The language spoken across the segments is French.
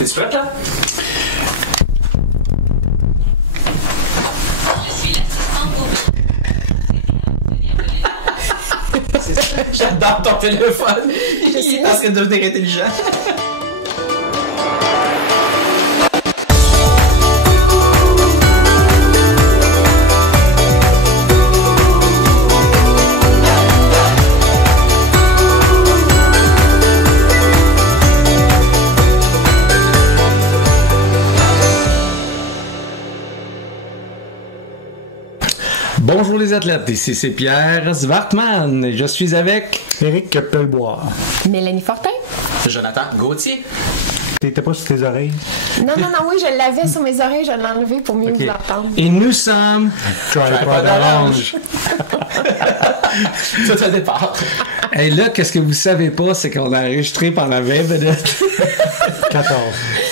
T'es-tu prête, là? J'adore ton téléphone. Il est en train de devenir intelligent. Bonjour les athlètes, ici c'est Pierre Zwartman et je suis avec Éric Pelbois. Mélanie Fortin. Jonathan Gauthier. T'étais pas sur tes oreilles? Non, oui, je l'avais sur mes oreilles, je l'ai enlevé pour mieux vous entendre. Et nous sommes Tripod Orange. Tout au départ. Et là, qu'est-ce que vous savez pas, c'est qu'on a enregistré pendant 20 minutes.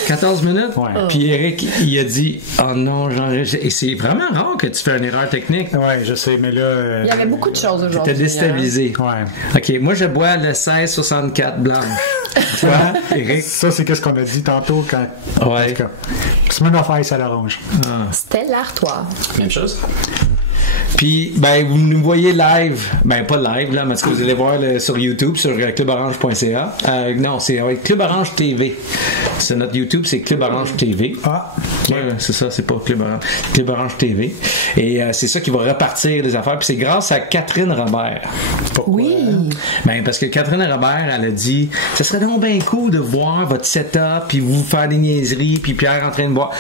14 minutes? Ouais. Puis Eric, il a dit « Oh non, j'enregistre. » Et c'est vraiment rare que tu fais une erreur technique. Ouais, je sais, mais là... Il y avait beaucoup de choses aujourd'hui. T'es déstabilisé. Ouais. OK, moi, je bois le 1664 blanche. Toi, Eric? Ça, c'est qu'est-ce qu'on a dit tantôt quand... Ouais. En tout cas, semaine of ice à l'orange. C'était l'artois. Même chose. Puis, ben, vous nous voyez live. Ben, pas live, là, mais ce que vous allez voir sur YouTube, sur cluborange.ca. Non, c'est Club Orange TV. C'est notre YouTube, c'est Club Orange TV. Ah. Ouais, c'est ça, c'est pas Club Orange. Club Orange TV. Et c'est ça qui va repartir les affaires. Puis c'est grâce à Catherine Robert. Pourquoi? Oui. Ben, parce que Catherine Robert, elle a dit, ça serait donc bien cool de voir votre setup, puis vous faire des niaiseries, puis Pierre en train de boire.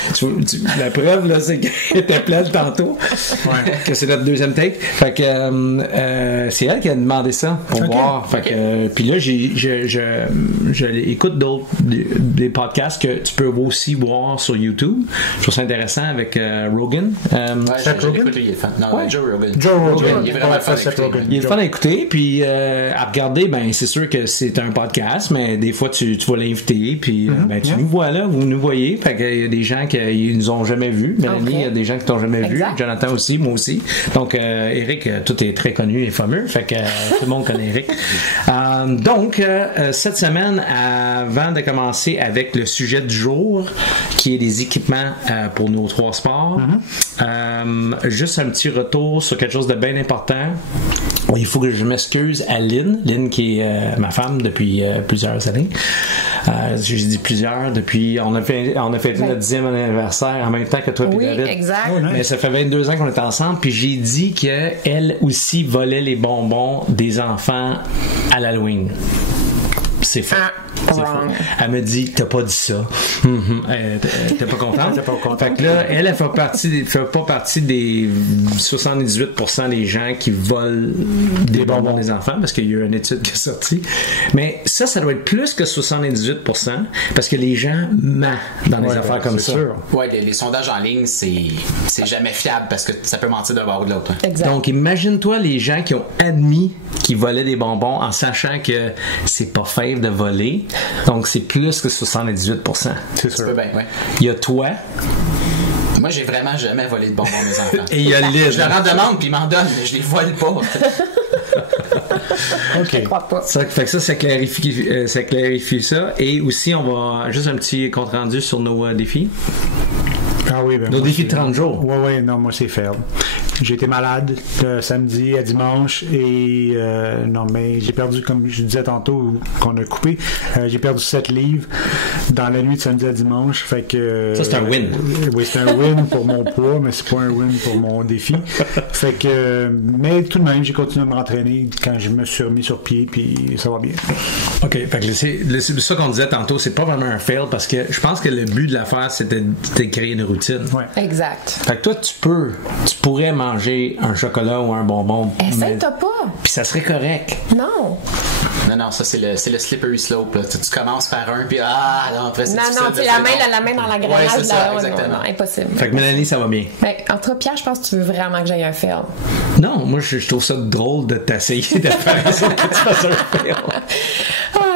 La preuve, là, c'est qu'elle était pleine tantôt. Ouais. Que c'est notre deuxième take. Fait que c'est elle qui a demandé ça pour voir. Fait que puis là, je écoute d'autres des podcasts que tu peux aussi voir sur YouTube. Je trouve ça intéressant avec Rogan. Seth Rogen? Il est fun. Non, Joe Rogan. Joe Rogan. Il est vraiment fun à écouter. Il est le fun à écouter, puis à regarder, ben c'est sûr que c'est un podcast, mais des fois tu vas l'inviter, puis ben tu nous vois là, vous nous voyez. Fait qu'il y a des gens qui nous ont jamais vus. Mélanie, il y a des gens qui t'ont jamais vu. Jonathan aussi, moi aussi. Donc Eric, tout est très connu et fameux. Fait que tout le monde connaît Eric. Donc cette semaine, avant de commencer avec le sujet du jour, qui est les équipements pour nos trois sports, juste un petit retour sur quelque chose de bien important. Il faut que je m'excuse à Lynn qui est ma femme depuis plusieurs années. J'ai dit plusieurs depuis on a fêté notre 10e anniversaire en même temps que toi et David. Oui, exact. Oh, nice. Mais ça fait 22 ans qu'on est ensemble, puis j'ai dit qu'elle aussi volait les bonbons des enfants à l'Halloween. C'est faux. C'est faux. Elle me dit, t'as pas dit ça. T'es pas contente? T'es pas contente. Fait que là, elle fait pas partie des 78% des gens qui volent des bonbons des enfants, parce qu'il y a une étude qui est sortie. Mais ça doit être plus que 78%, parce que les gens mentent dans des affaires comme ça. Sûr. Ouais, les sondages en ligne, c'est jamais fiable parce que ça peut mentir d'un bord ou de l'autre. Exact. Donc, imagine-toi les gens qui ont admis qu'ils volaient des bonbons en sachant que c'est pas fave de voler. Donc, c'est plus que 78%. C'est Ça sûr. peut bien, ouais. Il y a toi Moi, j'ai vraiment jamais volé de bonbons à mes enfants. et il y a Lynn. Je leur en demande, puis ils m'en donnent, mais je les vole pas. Je ne crois pas. Fait que ça clarifie ça. Et aussi, on va juste un petit compte rendu sur nos défis. Ah oui, ben Nos moi, défis de c'est- 30 jours. Ouais, non, moi c'est fail. J'ai été malade de samedi à dimanche et non, mais j'ai perdu, comme je disais tantôt, qu'on a coupé, j'ai perdu 7 livres dans la nuit de samedi à dimanche. Fait que Ça, c'est un win. Oui, c'est un win pour mon poids, mais c'est pas un win pour mon défi. Fait que, mais tout de même, j'ai continué à m'entraîner quand je me suis remis sur pied, puis ça va bien. OK. Fait que c'est ça qu'on disait tantôt, c'est pas vraiment un fail parce que je pense que le but de l'affaire, c'était de créer une routine. Ouais. Exact. Fait que toi, tu pourrais manger un chocolat ou un bonbon. Essaye-toi pas. Puis ça serait correct. Non. Non, ça, c'est le slippery slope. Là. Tu commences par un, puis après, c'est Non, difficile tu de la se main dans la Ouais, grenade. c'est ça, là. exactement. Non, impossible. Fait que Mélanie, ça va bien. En toi, Pierre, je pense que tu veux vraiment que j'aille un fail. Non, moi, je trouve ça drôle de t'essayer de faire ça que tu fasses un fail.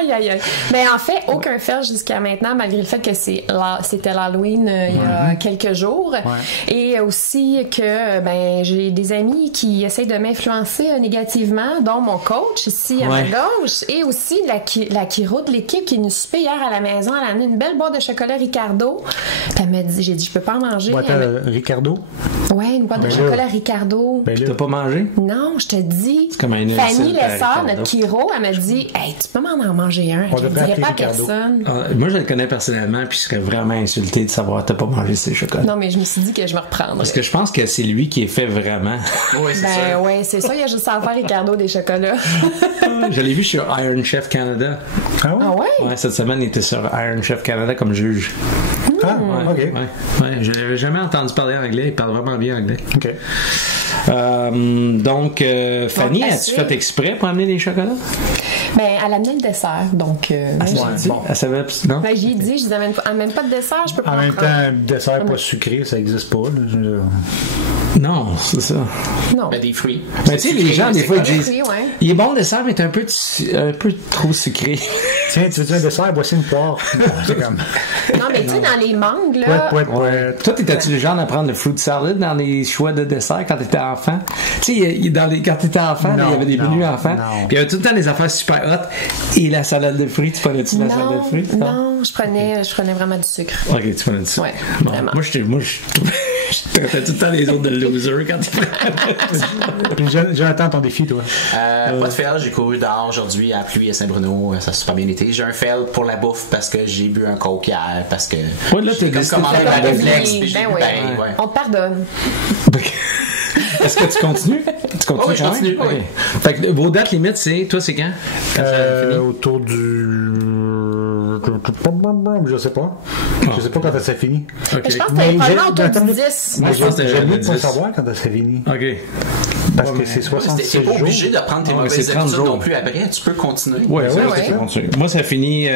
Aïe, aïe, aïe. Mais en fait, aucun fail jusqu'à maintenant, malgré le fait que c'était l'Halloween il y a quelques jours. Ouais. Et aussi que j'ai des amis qui essayent de m'influencer négativement, dont mon coach ici à ma gauche, et aussi la chiro de l'équipe qui est venue souper hier à la maison. Elle a amené une belle boîte de chocolat Ricardo. Puis elle m'a dit, j'ai dit, je peux pas en manger. Boîte Ricardo? Ouais, une boîte de chocolat Ricardo. Tu t'as pas mangé? Non, je te dis. C'est comme Fanny Lessard, notre chiro, elle m'a dit, hey, tu peux m'en manger un. Je ne dirais pas à personne. Moi, je le connais personnellement, puis je serais vraiment insulté de savoir que t'as pas mangé ces chocolats. Non, mais je me suis dit que je me reprendrais. Parce que je pense que c'est lui qui est fait vraiment. Oui, c'est ça. Oui, c'est ça. Il y a juste à faire Ricardo des chocolats. Je l'ai vu sur Iron Chef Canada. Ah ouais? Ouais, cette semaine, il était sur Iron Chef Canada comme juge. Ah, ok. Ouais, je n'avais jamais entendu parler anglais. Il parle vraiment bien anglais. Ok. Donc, Fanny, as-tu fait exprès pour amener des chocolats? Elle amenait le dessert, donc... Elle savait... Non? J'ai dit, je disais, même pas de dessert, je peux pas en même temps, un dessert pas sucré, ça existe pas. Non, c'est ça. Non. Des fruits. Mais tu sais, les gens, des fois, ils disent... Fruits, ouais. Il est bon le dessert, mais t'es un peu trop sucré. Tiens, tu veux un dessert? Voici une poire. C'est comme... Non, mais tu sais, dans les mangues, là... Ouais. Toi, t'étais-tu le genre à prendre le fruit salad dans les choix de dessert quand t'étais enfant? Tu sais, quand t'étais enfant, il y avait des menus enfants. Puis il y avait tout le temps des affaires super hot. Et la salade de fruits, tu prenais-tu la salade de fruits? Non, je prenais vraiment du sucre. Ok, tu prenais du sucre. Ouais, vraiment. Moi, je traitais tout le temps les autres de loser quand tu prenais. Puis Jonathan, ton défi, toi? Pas de fail, j'ai couru dehors aujourd'hui à la pluie à Saint-Bruno, ça a super bien été. J'ai un fail pour la bouffe parce que j'ai bu un coke hier, parce que là, j'ai comme commandé ma réflexe. On te pardonne. Est-ce que tu continues? Oui, je continue. Okay. Fait que vos dates limites, toi, c'est quand? Autour du... Je sais pas. Je sais pas quand ça fini. Okay. Je pense que t'avais probablement autour du 10. Moi, je veux pas savoir quand ça fini. OK. Parce que c'est 66 jours. T'es pas obligé de prendre tes mauvaises habitudes non plus après. Tu peux continuer. Oui, tu peux continuer. Moi, ça finit...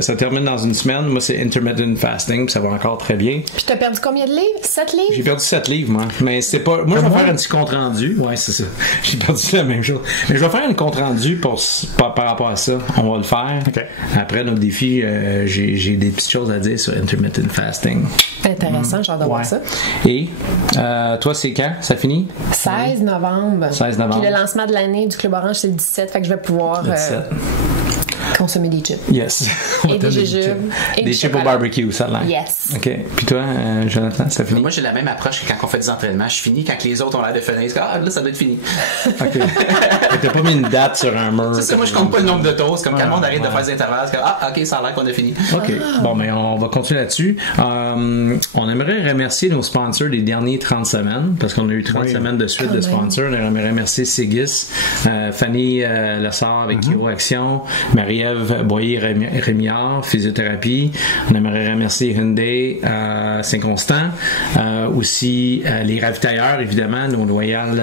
ça termine dans une semaine. Moi, c'est intermittent fasting. Puis ça va encore très bien. Puis t'as perdu combien de livres? 7 livres? J'ai perdu 7 livres, moi. Mais c'est pas... Moi, je vais faire un petit compte rendu. Ouais, c'est ça. J'ai perdu la même chose. Mais je vais faire un compte rendu par rapport à ça. On va le faire. Okay. Après notre défi, j'ai des petites choses à dire sur intermittent fasting. Intéressant, j'ai hâte de voir ça. Et toi, c'est quand? Ça finit? 16 novembre. 16 novembre. Puis le lancement de l'année du Club Orange, c'est le 17. Fait que je vais pouvoir consommer des chips. Yes. Et des jujubes. Des chips au barbecue, ça l'air. Yes. OK. Puis toi, Jonathan, ça finit? Moi, j'ai la même approche que quand on fait des entraînements. Je finis quand les autres ont l'air de finir. Là, ça doit être fini. OK. T'as pas mis une date sur un mur. C'est ça, moi, je compte pas le nombre de toasts. Comme quand le monde arrête de faire des intervalles. C'est comme, OK, ça a l'air qu'on a fini. OK. Bon, mais on va continuer là-dessus. On aimerait remercier nos sponsors des derniers 30 semaines, parce qu'on a eu 30 semaines de suite de sponsors. On aimerait remercier Sigis, Fanny Lessard avec Hero Action, Marie-Ève Boyer-Rémillard, physiothérapie. On aimerait remercier Hyundai, Saint-Constant, aussi les ravitailleurs, évidemment, nos loyales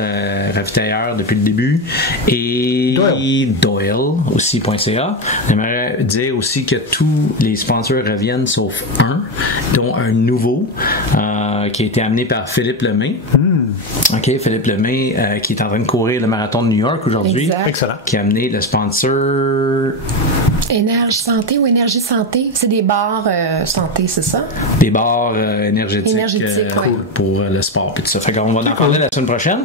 ravitailleurs depuis le début, et Doyle aussi.ca. On aimerait dire aussi que tous les sponsors reviennent sauf un, dont un nouveau qui a été amené par Philippe Lemay. OK, Philippe Lemay qui est en train de courir le marathon de New York aujourd'hui. Excellent. Qui a amené le sponsor Énergie Santé ou Énergie Santé, c'est des bars santé, c'est ça? Des bars énergétiques pour le sport et tout ça. Fait qu'on va en parler la semaine prochaine,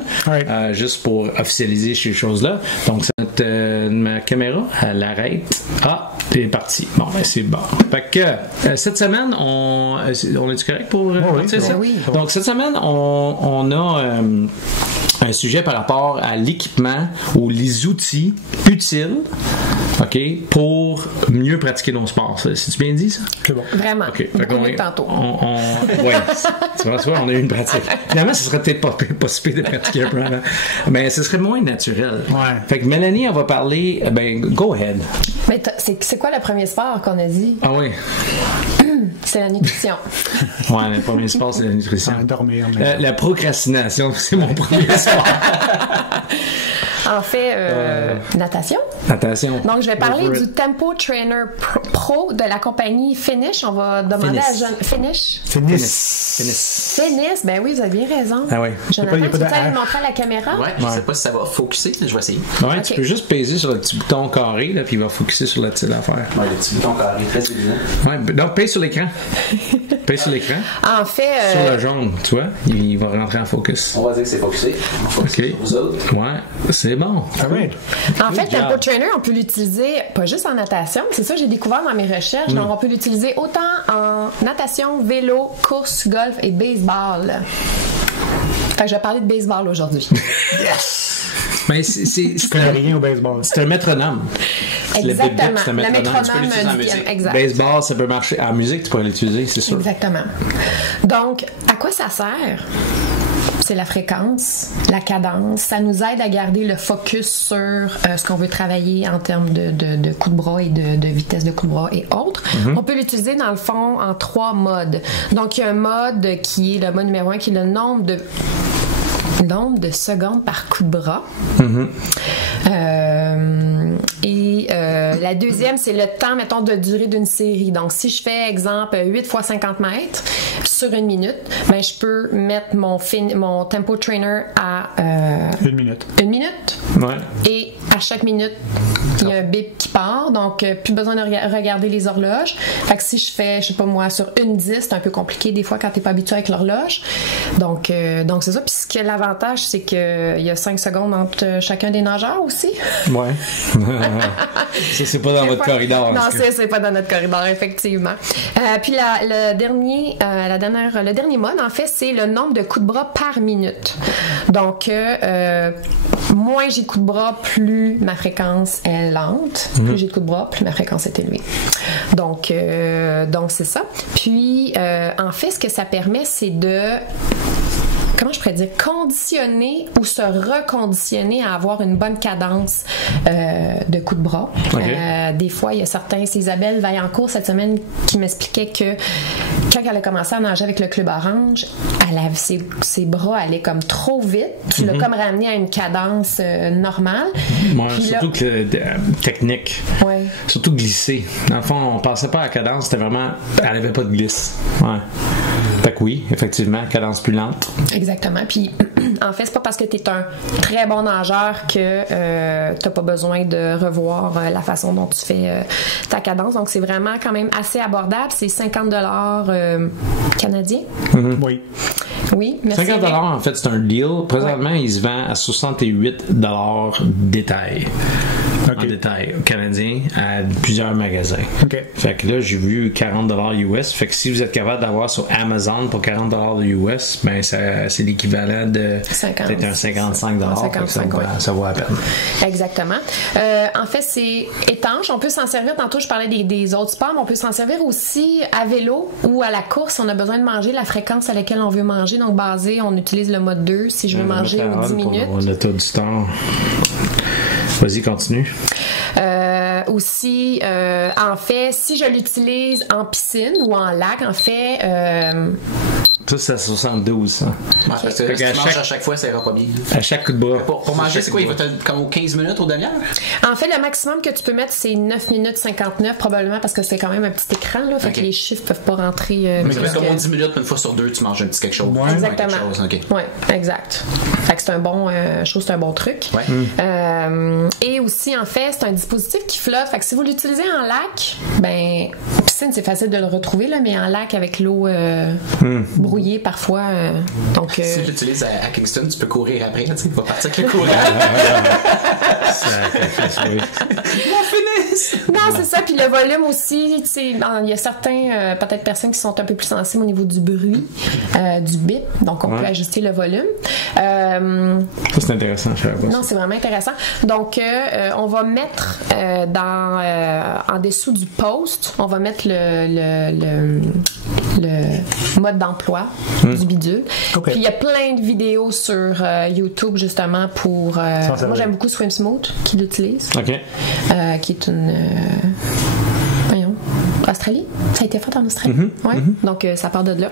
juste pour officialiser ces choses-là. Donc, ma caméra, elle arrête. Ah, c'est parti. Bon, ben c'est bon. Fait que cette semaine, on est-tu correct pour partir ça? Oui. Donc, cette semaine, on a un sujet par rapport à l'équipement ou les outils utiles, OK, pour mieux pratiquer nos sports. C'est-tu bien dit, ça? C'est bon. Vraiment. OK. Beaucoup mieux que tantôt. Oui. Tu vois, on a eu une pratique. Finalement, ce serait peut-être pas si pire de pratiquer un peu avant. Mais ce serait moins naturel. Ouais. Fait que Mélanie, on va parler... go ahead. Mais c'est quoi le premier sport qu'on a dit? Ah oui. C'est la nutrition. Ouais, le premier sport, c'est la nutrition. Dormir. La procrastination, c'est mon premier sport. En fait, natation. Attention. Donc, je vais parler du Tempo Trainer Pro de la compagnie Finish. On va demander à Jeanne... Finish? Finish, ben oui, vous avez bien raison. Ah oui. Jonathan, tu peux aller montrer à la caméra? Ouais, je sais pas si ça va focuser, je vais essayer. Ouais, Okay. Tu peux juste peser sur le petit bouton carré, là, puis il va focuser sur la petite affaire. Ouais, le petit bouton carré, très évident. Ouais, donc pèse sur l'écran. Pèse sur l'écran. En fait... Sur le jaune, tu vois, il va rentrer en focus. On va dire que c'est focusé. OK. Vous autres. Ouais, c'est bon. En fait, Tempo Trainer, on peut l'utiliser pas juste en natation, c'est ça que j'ai découvert dans mes recherches. Donc, on peut l'utiliser autant en natation, vélo, course, golf et baseball. Fait que je vais parler de baseball aujourd'hui. Yes! Mais Je connais rien au baseball. c'est un métronome. Exactement. C'est un Le métronome en du musique. exact. Baseball, ça peut marcher. En musique, tu pourrais l'utiliser, c'est sûr. Exactement. Donc, à quoi ça sert? C'est la fréquence, la cadence. Ça nous aide à garder le focus sur ce qu'on veut travailler en termes de coups de bras et de vitesse de coup de bras et autres. On peut l'utiliser dans le fond en 3 modes. Donc, il y a un mode qui est le mode numéro 1, qui est le nombre de secondes par coup de bras. La deuxième, c'est le temps, mettons, de durée d'une série. Donc, si je fais, exemple, 8 fois 50 mètres sur 1 minute, ben, je peux mettre mon Tempo Trainer à 1 minute. 1 minute. Ouais. Et à chaque minute, il y a un bip qui part. Donc, plus besoin de regarder les horloges. Fait que si je fais, je sais pas moi, sur 1:10, c'est un peu compliqué des fois quand t'es pas habitué avec l'horloge. Donc c'est ça. Puis ce qui est l'avantage, c'est qu'il y a 5 secondes entre chacun des nageurs aussi. Ouais. Ça, c'est pas dans votre corridor. Non, c'est pas dans notre corridor, effectivement. Puis le dernier mode, en fait, c'est le nombre de coups de bras par minute. Donc, moins j'ai de coups de bras, plus ma fréquence est lente. Plus j'ai de coups de bras, plus ma fréquence est élevée. Donc c'est ça. Puis, en fait, ce que ça permet, c'est de... comment je pourrais dire, conditionner ou se reconditionner à avoir une bonne cadence de coups de bras. Okay. Des fois, il y a certains, c'est Isabelle Vaillancourt cette semaine qui m'expliquait que quand elle a commencé à nager avec le Club Orange, ses bras allaient comme trop vite. Tu l'as comme ramené à une cadence normale. Ouais, surtout que technique. Ouais. Surtout glisser. Dans le fond, on pensait pas à la cadence, c'était vraiment... Elle avait pas de glisse. Ouais. Fait que oui, effectivement, cadence plus lente. Exactement. Puis, en fait, c'est pas parce que tu es un très bon nageur que t'as pas besoin de revoir la façon dont tu fais ta cadence. Donc, c'est vraiment quand même assez abordable. C'est 50$ canadiens. Oui. Oui, merci. 50$, en fait, c'est un deal. Présentement, il se vend à 68$ détail. Okay. En détail canadien à plusieurs magasins. Okay. Fait que là, j'ai vu 40$ US. Fait que si vous êtes capable d'avoir sur Amazon pour 40$ US, ben c'est l'équivalent de 50. Peut-être un 55$. 55, ça vaut la peine. Exactement. En fait, c'est étanche. On peut s'en servir. Tantôt, je parlais des autres sports, mais on peut s'en servir aussi à vélo ou à la course. On a besoin de manger la fréquence à laquelle on veut manger. Donc, basé, on utilise le mode 2 si je veux manger aux 10 minutes. On a tout du temps. Vas-y, continue. Aussi, en fait, si je l'utilise en piscine ou en lac, en fait... Ça, c'est à 72, ça. Ouais, parce que si tu manges à chaque fois, ça ira pas bien. À chaque coup de bras. Pour manger, c'est quoi? Il va être comme aux 15 minutes, aux demi-heure? En fait, le maximum que tu peux mettre, c'est 9 minutes 59, probablement, parce que c'est quand même un petit écran, là. Fait que les chiffres peuvent pas rentrer... mais ça fait comme 10 minutes, une fois sur 2, tu manges un petit quelque chose. Ouais. Exactement. Okay. Oui, exact. Fait que c'est un bon... je trouve que c'est un bon truc. Ouais. Et aussi, en fait, c'est un dispositif qui flotte. Fait que si vous l'utilisez en lac, ben... piscine, c'est facile de le retrouver, là, mais en lac, avec l'eau brouillée, parfois. Donc, si tu l'utilises à Kingston, tu peux courir après, tu sais, pas partir avec le courant. Non, c'est ça. Puis le volume aussi, tu sais, il y a certains, peut-être personnes qui sont un peu plus sensibles au niveau du bruit, du bip. Donc, on peut ajuster le volume. Ça, c'est intéressant. Non, c'est vraiment intéressant. Donc, on va mettre en dessous du post, on va mettre le mode d'emploi du bidule. Okay. Puis il y a plein de vidéos sur YouTube justement pour... moi j'aime beaucoup Swim Smooth qui l'utilise. Okay. Qui est une... Australie. Ça a été fait en Australie. Ouais. Donc, ça part de là.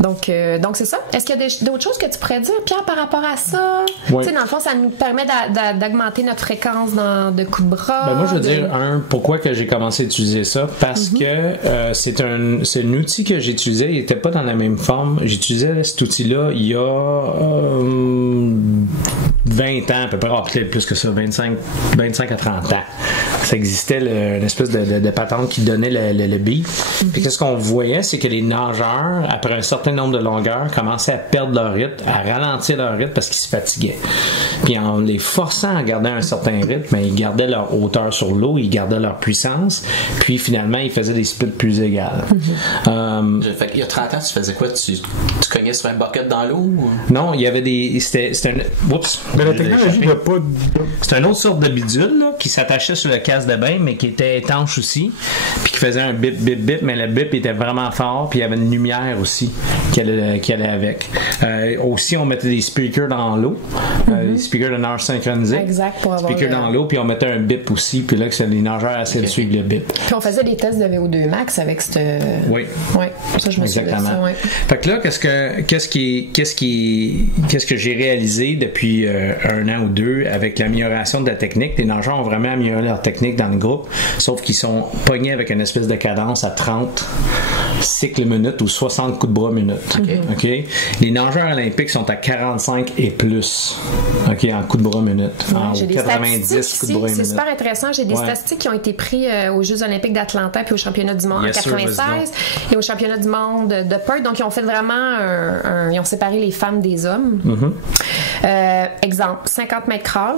Donc c'est ça. Est-ce qu'il y a d'autres choses que tu pourrais dire, Pierre, par rapport à ça? Oui. Tu sais, dans le fond, ça nous permet d'augmenter notre fréquence de coups de bras. Ben moi, je veux dire, pourquoi que j'ai commencé à utiliser ça? Parce que c'est un outil que j'utilisais, il n'était pas dans la même forme. J'utilisais cet outil-là il y a 20 ans, à peu près, peut-être plus que ça, 25 à 30 ans. Ça existait une espèce de patente qui donnait le beat. Puis qu'est-ce qu'on voyait, c'est que les nageurs, après un certain nombre de longueurs, commençaient à perdre leur rythme, à ralentir leur rythme parce qu'ils se fatiguaient. Puis en les forçant à garder un certain rythme, ils gardaient leur hauteur sur l'eau, ils gardaient leur puissance, puis finalement, ils faisaient des splits plus égales. Fait il y a 30 ans, tu faisais quoi? Tu cognais sur un bucket dans l'eau? Ou? Non, il y avait des... C'était un... Oups! Mais la technologie n'a pas... C'est une autre sorte de bidule là, qui s'attachait sur le casse de bain, mais qui était étanche aussi, puis qui faisait un bip, bip, bip, mais le bip était vraiment fort, puis il y avait une lumière aussi qui allait avec. Aussi, on mettait des speakers dans l'eau, des speakers de nage synchronisés. Exact, pour avoir speakers dans l'eau, puis on mettait un bip aussi, puis là, que les nageurs essaient de suivre le bip. Puis on faisait des tests de VO2 max avec cette... Oui. Oui, ça, je me souviens de ça, oui. Fait que là, qu'est-ce que j'ai réalisé depuis un an ou deux avec l'amélioration de la technique? Les nageurs ont vraiment amélioré leur technique dans le groupe, sauf qu'ils sont pognés avec une espèce de cadence à 30 cycles minutes ou 60 coups de bras minutes. Okay? Les nageurs olympiques sont à 45 et plus, en coups de bras minutes. J'ai des 90 coups de bras minutes. C'est super intéressant. J'ai des statistiques qui ont été prises aux Jeux olympiques d'Atlanta puis aux championnats du monde en 96 et aux championnats du monde de Perth. Donc, ils ont fait vraiment ils ont séparé les femmes des hommes. Exemple, 50 mètres crawl.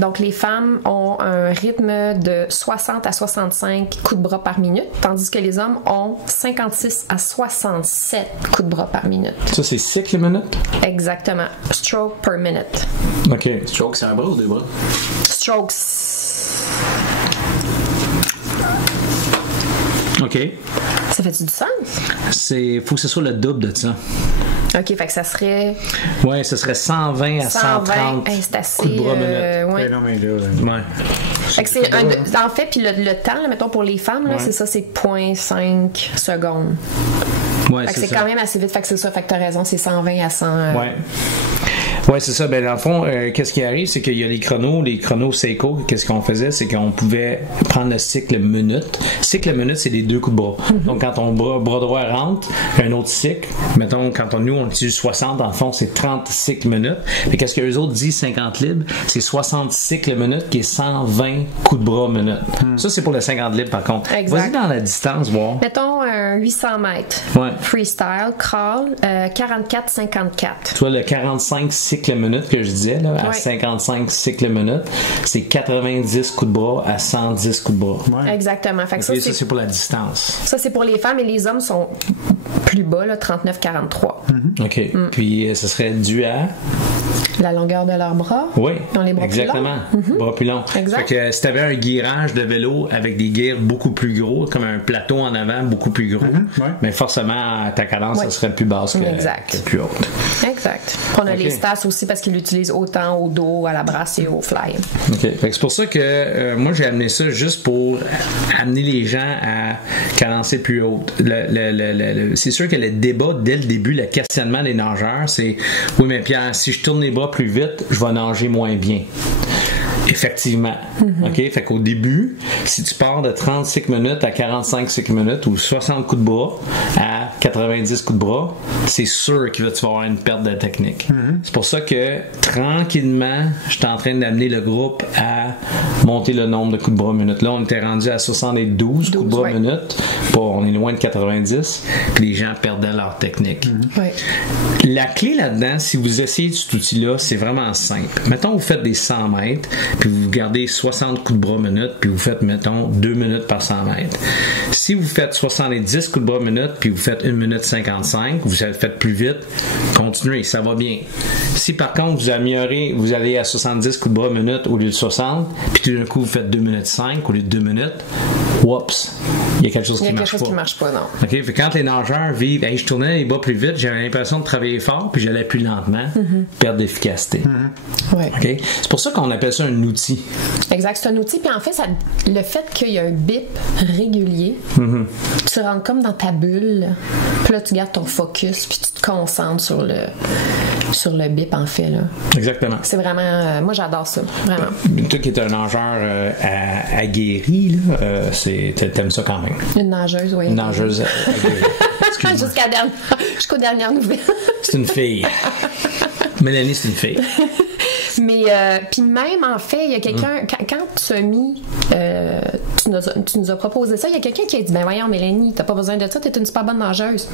Donc, les femmes ont un rythme de 60 à 65 coups de bras par minute, tandis que les hommes ont 56 à 67 coups de bras par minute. Ça, c'est cycle minute? Exactement. Stroke per minute. OK. Stroke, c'est un bras ou deux bras? Strokes. OK. Ça fait-tu du sens? Faut que ce soit le double de ça. OK, fait que ça serait... Ouais, ce serait 120 à 130 c'est assez, coups de bras minute. Ouais. Non, mais là... Ouais. Fait que c'est en fait, puis le temps, là, mettons, pour les femmes, là, c'est ça, c'est 0.5 secondes. Ouais, fait que c'est quand même assez vite. Fait que c'est ça, fait que t'as raison, c'est 120 à 100... Ouais, c'est ça. Ben, dans le fond, qu'est-ce qui arrive, c'est qu'il y a les chronos Seiko. Qu'est-ce qu'on faisait, c'est qu'on pouvait prendre le cycle minute. Cycle minute, c'est les deux coups de bras. Donc, quand ton bras droit rentre, un autre cycle. Mettons, quand nous, on utilise 60, dans le fond, c'est 30 cycles minutes. Et qu'est-ce que les autres disent, 50 libres, c'est 60 cycles minutes, qui est 120 coups de bras minute. Ça, c'est pour le 50 libres, par contre. Exact. Vas-y dans la distance, voir. Mettons 800 mètres. Ouais. Freestyle, crawl, 44-54. Tu vois, le 45 cycles minutes que je disais, là, à 55 cycles minutes, c'est 90 coups de bras à 110 coups de bras. Ouais. Exactement. Fait que ça, c'est pour la distance. Ça, c'est pour les femmes et les hommes sont plus bas, là, 39-43. OK. Puis, ce serait dû à... La longueur de leurs bras. Oui, dans les bras exactement. Plus longs. Bras plus longs. Exact. Fait que si tu avais un guirage de vélo avec des guirs beaucoup plus gros, comme un plateau en avant beaucoup plus gros, mais forcément, ta cadence, ça serait plus basse que plus haute. Exact. On a les stats aussi parce qu'ils l'utilisent autant au dos, à la brasse et au fly. OK. Fait que c'est pour ça que moi, j'ai amené ça juste pour amener les gens à cadencer plus haute. C'est sûr que le débat, dès le début, le questionnement des nageurs, c'est « Oui, mais Pierre, si je tourne les bras plus vite, je vais nager moins bien. » Effectivement. OK? Fait qu'au début, si tu pars de 30 cycles minutes à 45 cycles minutes ou 60 coups de bras à 90 coups de bras, c'est sûr que tu vas avoir une perte de technique. C'est pour ça que tranquillement, je suis en train d'amener le groupe à monter le nombre de coups de bras minutes. Là, on était rendu à 72 coups de bras minutes. On est loin de 90. Puis les gens perdaient leur technique. La clé là-dedans, si vous essayez cet outil-là, c'est vraiment simple. Mettons, vous faites des 100 mètres, puis vous gardez 60 coups de bras minutes, puis vous faites, mettons, 2 minutes par 100 mètres. Si vous faites 70 coups de bras minutes, puis vous faites 1 minute 55, vous le faites plus vite, continuez, ça va bien. Si par contre, vous améliorez, vous allez à 70 coups de bras minutes au lieu de 60, puis tout d'un coup, vous faites 2 minutes 5 au lieu de 2 minutes, oups, il il y a quelque chose Il y a qui quelque marche chose pas. qui marche pas, non. OK, fait que quand les nageurs vivent, hey, je tournais les bas plus vite, j'avais l'impression de travailler fort, puis j'allais plus lentement, perte d'efficacité. Ouais. OK? C'est pour ça qu'on appelle ça un outil. Exact, c'est un outil. Puis en fait, le fait qu'il y a un bip régulier, tu rentres comme dans ta bulle. Puis là, tu gardes ton focus, puis tu te concentres sur le bip, en fait. Là. Exactement. C'est vraiment... moi, j'adore ça, vraiment. Toi qui es un nageur aguerri, là, t'aimes ça quand même. Une nageuse, oui. Une nageuse aguerrie. Excuse-moi. Jusqu'aux dernières nouvelles. C'est une fille. Mélanie, c'est une fille. Mais puis même en fait, il y a quelqu'un quand tu as mis tu nous as proposé ça, il y a quelqu'un qui a dit ben voyons Mélanie, t'as pas besoin de ça, t'es une super bonne nageuse.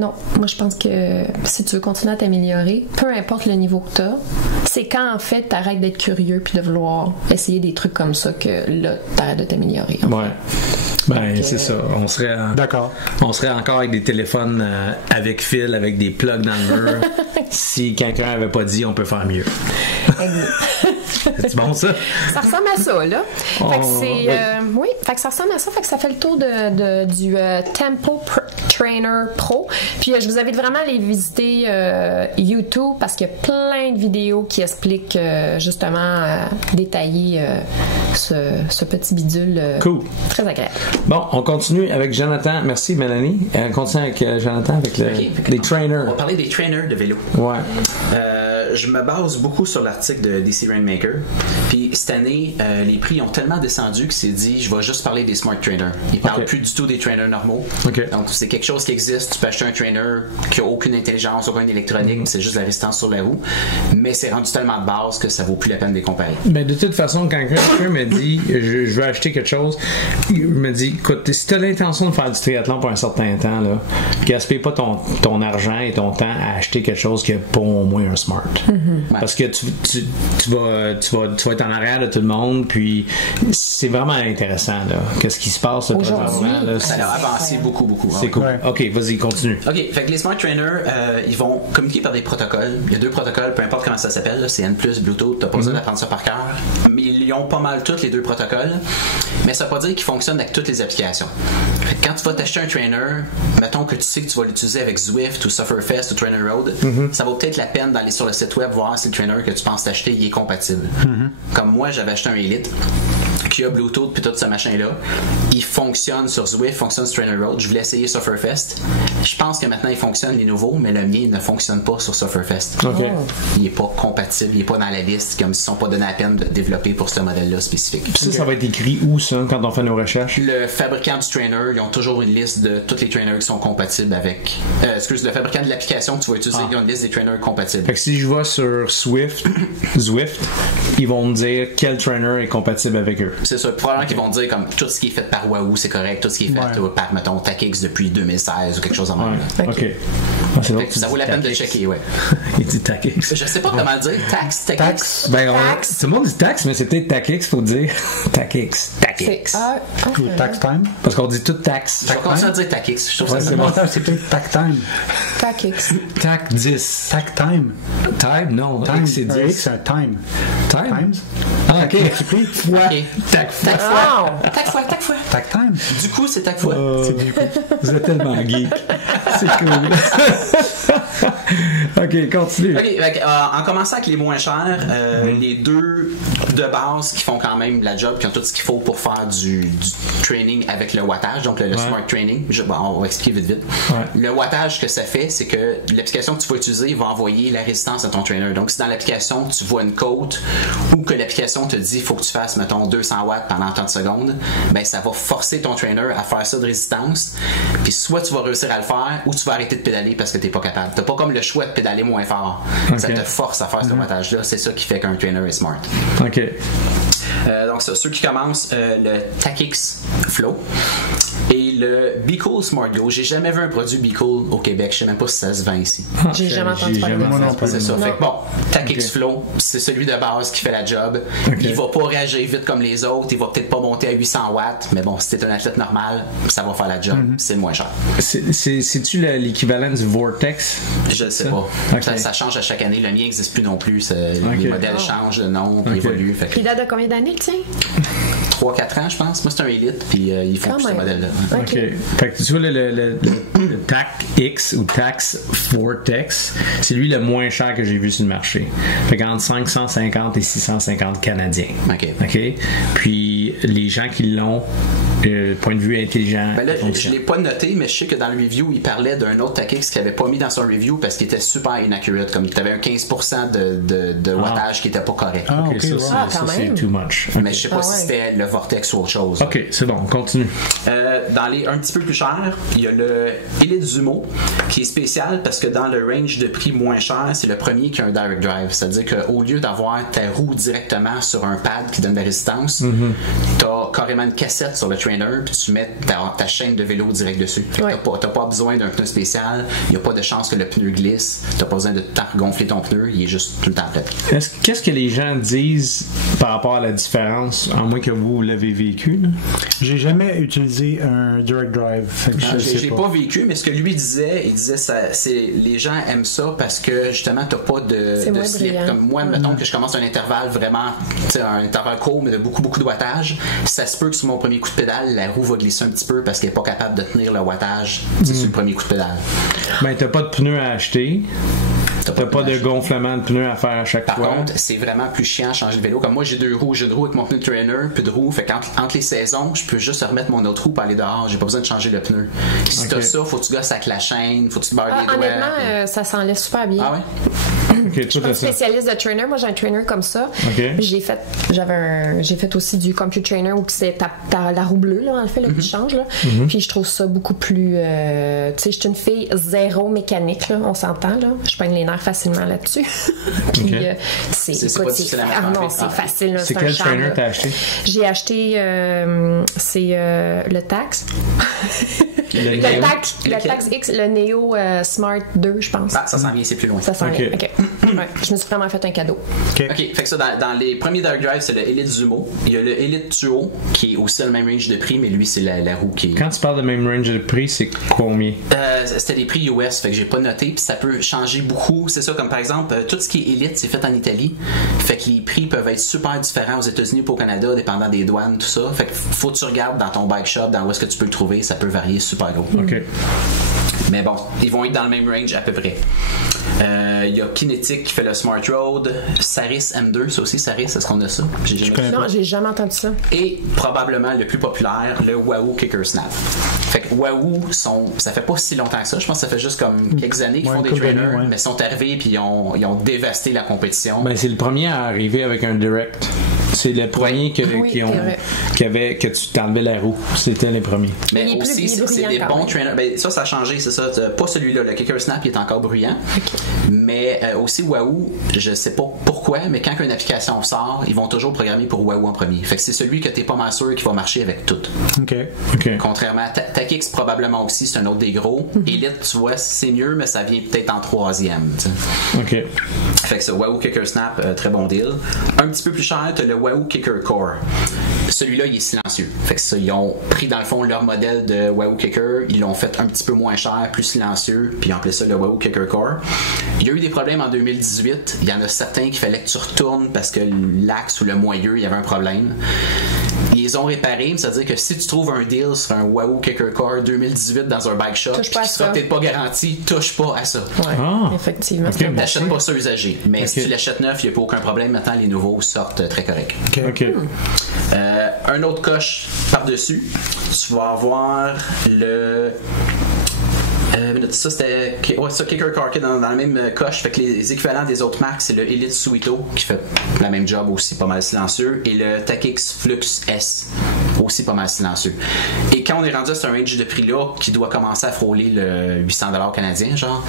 Non, moi je pense que si tu veux continuer à t'améliorer, peu importe le niveau que t'as, c'est quand en fait t'arrêtes d'être curieux puis de vouloir essayer des trucs comme ça que là t'arrêtes de t'améliorer. Ouais. Ben, c'est ça. On serait D'accord. On serait encore avec des téléphones avec fil, avec des plugs dans le mur. Si quelqu'un avait pas dit on peut faire mieux. C'est bon ça? Ça ressemble à ça, là. Fait que c'est. Oui, fait que ça ressemble à ça. Fait que ça fait le tour du Tempo Trainer Pro. Puis je vous invite vraiment à aller visiter YouTube parce qu'il y a plein de vidéos qui expliquent justement détailler ce petit bidule cool. Très agréable. Bon, on continue avec Jonathan. Merci Mélanie. On continue avec Jonathan avec les trainers. On va parler des trainers de vélo. Ouais. Je me base beaucoup sur l'article de DC Rainmaker. Puis cette année, les prix ont tellement descendu que c'est dit, je vais juste parler des smart trainers. Ils parlent plus du tout des trainers normaux. Okay. Donc c'est quelque chose qui existe. Tu peux acheter un trainer qui a aucune intelligence, aucune électronique, c'est juste la résistance sur la roue. Mais c'est rendu tellement de base que ça vaut plus la peine de les comparer. Ben de toute façon, quand quelqu'un me dit je veux acheter quelque chose, il me dit écoute, si tu as l'intention de faire du triathlon pour un certain temps, là, gaspille pas ton argent et ton temps à acheter quelque chose qui a pas au moins un smart. Parce que tu vas être en arrière de tout le monde, puis c'est vraiment intéressant là. Qu'est-ce qui se passe aujourd'hui là, ça a avancé beaucoup. C'est cool. Ouais. Ok, vas-y, continue. Ok, fait que les smart trainers, ils vont communiquer par des protocoles. Il y a 2 protocoles, peu importe comment ça s'appelle, là, c'est N+, Bluetooth, t'as pas besoin d'apprendre ça par cœur. Mais ils ont pas mal tous les 2 protocoles. Mais ça veut pas dire qu'ils fonctionnent avec toutes les applications. Fait que quand tu vas t'acheter un trainer, mettons que tu sais que tu vas l'utiliser avec Zwift ou Sufferfest ou Trainer Road, ça vaut peut-être la peine d'aller sur le site web voir si le trainer que tu penses t'acheter il est compatible. Comme moi, j'avais acheté un Elite qui a Bluetooth puis tout ce machin-là. Il fonctionne sur Zwift, fonctionne sur Trainer Road. Je voulais essayer Sufferfest. Je pense que maintenant il fonctionne les nouveaux, mais le mien ne fonctionne pas sur Sufferfest. Okay. Il est pas compatible, il est pas dans la liste, comme s'ils ne sont pas donné la peine de développer pour ce modèle-là spécifique. Puis ça va être écrit où ça quand on fait nos recherches? Le fabricant du trainer, ils ont toujours une liste de tous les trainers qui sont compatibles avec. Le fabricant de l'application que tu vas utiliser, ils ont une liste des trainers compatibles. Fait que si je vais sur Zwift, ils vont me dire quel trainer est compatible avec eux. C'est ça. Probablement qu'ils vont dire comme tout ce qui est fait par Wahoo, c'est correct. Tout ce qui est fait par, mettons, TACX depuis 2016 ou quelque chose en même. Ok. Ah, c'est Fait que ça vaut la peine de checker, ouais. Il dit TACX. Je sais pas comment dire. TACX. Ben, tout le monde dit tax, mais c'est peut-être TACX, faut dire TACX. TACX. Ou Tax Time. Parce qu'on dit tout tax. Je vais continuer à dire TACX. Je trouve Ouais, ça c'est bon. C'est peut-être Tac Time. TACX. TAC 10. Tac Time. Time? Non, Time. X c'est 10. X, c'est un Time. Time? Times. Ah, ok. Ok. Tac fois. Tac fois. Tac Time. Du coup, c'est tac fois. Vous êtes tellement geek. C'est cool. Ok, continue. Ok, en commençant avec les moins chers, les 2 de base qui font quand même la job, qui ont tout ce qu'il faut pour faire du training avec le wattage, donc le smart training. On va expliquer vite. Ouais. Le wattage, ce que ça fait, c'est que l'application que tu vas utiliser va envoyer la résistance à ton trainer. Donc, si dans l'application, tu vois une côte ou que l'application te dit faut que tu fasses, mettons, 200 watts pendant 30 secondes, ben ça va forcer ton trainer à faire ça de résistance. Puis soit tu vas réussir à le faire ou tu vas arrêter de pédaler parce que t'es pas capable. T'as pas comme le choix de pédaler moins fort. Okay. Ça te force à faire ce wattage-là. C'est ça qui fait qu'un trainer est smart. OK. Donc ça, ceux qui commencent, le TACX Flow et le Be Cool Smart Go. J'ai jamais vu un produit Be Cool au Québec. Je sais même pas si ça se vend ici. J'ai jamais entendu parler de ça. C'est ça. Fait que bon, TACX Flow, c'est celui de base qui fait la job. Il va pas réagir vite comme les autres. Il va peut-être pas monter à 800 watts. Mais bon, si t'es un athlète normal, ça va faire la job. C'est le moins cher. C'est-tu l'équivalent du Vortex? Je ne sais pas. Okay. Ça change à chaque année. Le mien n'existe plus non plus. Les modèles changent de nom, évoluent. Puis il date de combien d'années, tiens? 3-4 ans, je pense. Moi, c'est un Elite, puis ils font plus ce modèle-là. OK. Fait que tu vois, le TAC X ou Tax Vortex, c'est lui le moins cher que j'ai vu sur le marché. Fait qu'entre 550 et 650 canadiens. OK. Puis les gens qui l'ont, point de vue intelligent. Ben là, je l'ai pas noté, mais je sais que dans le review, il parlait d'un autre TAC-X qu'il avait pas mis dans son review parce qu'il était super inaccurate. Comme tu avais un 15% de wattage qui était pas correct. OK, ça c'est too much. Mais je sais pas si c'était le Vortex ou autre chose. OK, c'est bon, on continue. Dans les un petit peu plus chers, il y a le Elite Zumo qui est spécial parce que dans le range de prix moins cher, c'est le premier qui a un direct drive. C'est-à-dire qu'au lieu d'avoir ta roue directement sur un pad qui donne de la résistance, tu as carrément une cassette sur le trainer puis tu mets ta chaîne de vélo direct dessus. T'as pas besoin d'un pneu spécial, il n'y a pas de chance que le pneu glisse, t'as pas besoin de gonfler ton pneu, il est juste tout le temps prêt. Qu'est-ce que les gens disent par rapport à la différence, à moins que vous l'avez vécu? Là? J'ai jamais utilisé un direct drive. J'ai pas vécu, mais ce que lui disait, il disait les gens aiment ça parce que justement t'as pas de slip. Comme moi, mettons que je commence un intervalle vraiment, un intervalle court mais de beaucoup de wattage, ça se peut que sur mon premier coup de pédale, la roue va glisser un petit peu parce qu'elle est pas capable de tenir le wattage sur le premier coup de pédale. Ben t'as pas de pneus à acheter. T'as pas de gonflement de pneus à faire à chaque fois. Par contre, c'est vraiment plus chiant à changer de vélo. Comme moi, j'ai 2 roues. J'ai 2 roues avec mon pneu de trainer, puis de roues. Fait qu'entre les saisons, je peux juste remettre mon autre roue pour aller dehors. J'ai pas besoin de changer le pneu. Si t'as ça, faut que tu gosses avec la chaîne, faut que tu te barres les doigts. Honnêtement, ça s'enlève super bien. Ah ouais? Okay, je suis pas spécialiste de trainer. Moi, j'ai un trainer comme ça. Okay. J'ai fait aussi du computer trainer où c'est la roue bleue, là, en fait, là, qui change. Là. Puis je trouve ça beaucoup plus... tu sais, je suis une fille zéro mécanique, là, on s'entend. Là. Je peigne les nerfs facilement là-dessus. Puis c'est pas difficile à mettre en fait. C'est facile. C'est quel trainer t'as acheté? J'ai acheté le Tax. Le Tax X, le Neo Smart 2, je pense. Ah, ça s'en vient, c'est plus loin. Ça s'en vient, OK. Ouais, je me suis vraiment fait un cadeau. OK, fait que ça, dans les premiers direct drive, c'est le Elite Zumo. Il y a le Elite Tuo, qui est aussi dans le même range de prix, mais lui, c'est la roue qui est... Quand tu parles de même range de prix, c'est combien? C'était des prix US, fait que j'ai pas noté, puis ça peut changer beaucoup. C'est ça, comme par exemple, tout ce qui est Elite, c'est fait en Italie. Fait que les prix peuvent être super différents aux États-Unis ou au Canada, dépendant des douanes, tout ça. Fait que faut que tu regardes dans ton bike shop, dans où est-ce que tu peux le trouver, ça peut varier super gros. OK. Mais bon, ils vont être dans le même range à peu près. Il y a Kinetic qui fait le Smart Road, Saris M2, ça aussi, Saris, est-ce qu'on a ça? Non, j'ai jamais entendu ça. Et probablement le plus populaire, le Wahoo Kicker Snap. Fait que Wahoo, ça fait pas si longtemps que ça, je pense que ça fait juste comme quelques années qu'ils font des trainers, mais ils sont arrivés puis ils ont dévasté la compétition. Ben, c'est le premier à arriver avec un direct. C'est le premier que tu t'enlevais la roue. C'était les premiers. Mais aussi, c'est des bons trainers. Ben, ça a changé, c'est ça. Pas celui-là. Le Kicker Snap, il est encore bruyant. Okay. Mais aussi, Wahoo, je sais pas pourquoi, mais quand une application sort, ils vont toujours programmer pour Wahoo en premier. Fait que c'est celui que t'es pas mal sûr qu'il va marcher avec tout. OK. Contrairement à TAC-X, probablement aussi, c'est un autre des gros. Elite, tu vois, c'est mieux, mais ça vient peut-être en 3e. OK. Fait que ce Wahoo Kicker Snap, très bon deal. Un petit peu plus cher, t'as le Wahoo Kicker Core. Celui-là, il est silencieux. Fait que ça, ils ont pris dans le fond leur modèle de Wahoo Kicker, ils l'ont fait un petit peu moins cher, plus silencieux, puis ils ont appelé ça le Wahoo Kicker Core. Il y a eu des problèmes en 2018. Il y en a certains qu'il fallait que tu retournes parce que l'axe ou le moyeu, il y avait un problème. Ils les ont réparés, c'est-à-dire que si tu trouves un deal sur un Wahoo Kicker Core 2018 dans un bike shop, qui sera peut-être pas garanti, touche pas à ça. Ouais, effectivement. Okay. T'achètes pas ça usagé. Mais si tu l'achètes neuf, il n'y a pas aucun problème. Maintenant, les nouveaux sortent très corrects. OK. Un autre coche par-dessus, tu vas avoir le... ça c'était Kicker Core qui est dans la même coche. Fait que les équivalents des autres marques, c'est le Elite Suito qui fait la même job, aussi pas mal silencieux, et le TAC-X Flux S, aussi pas mal silencieux. Et quand on est rendu à ce range de prix là qui doit commencer à frôler le $800 canadien, genre,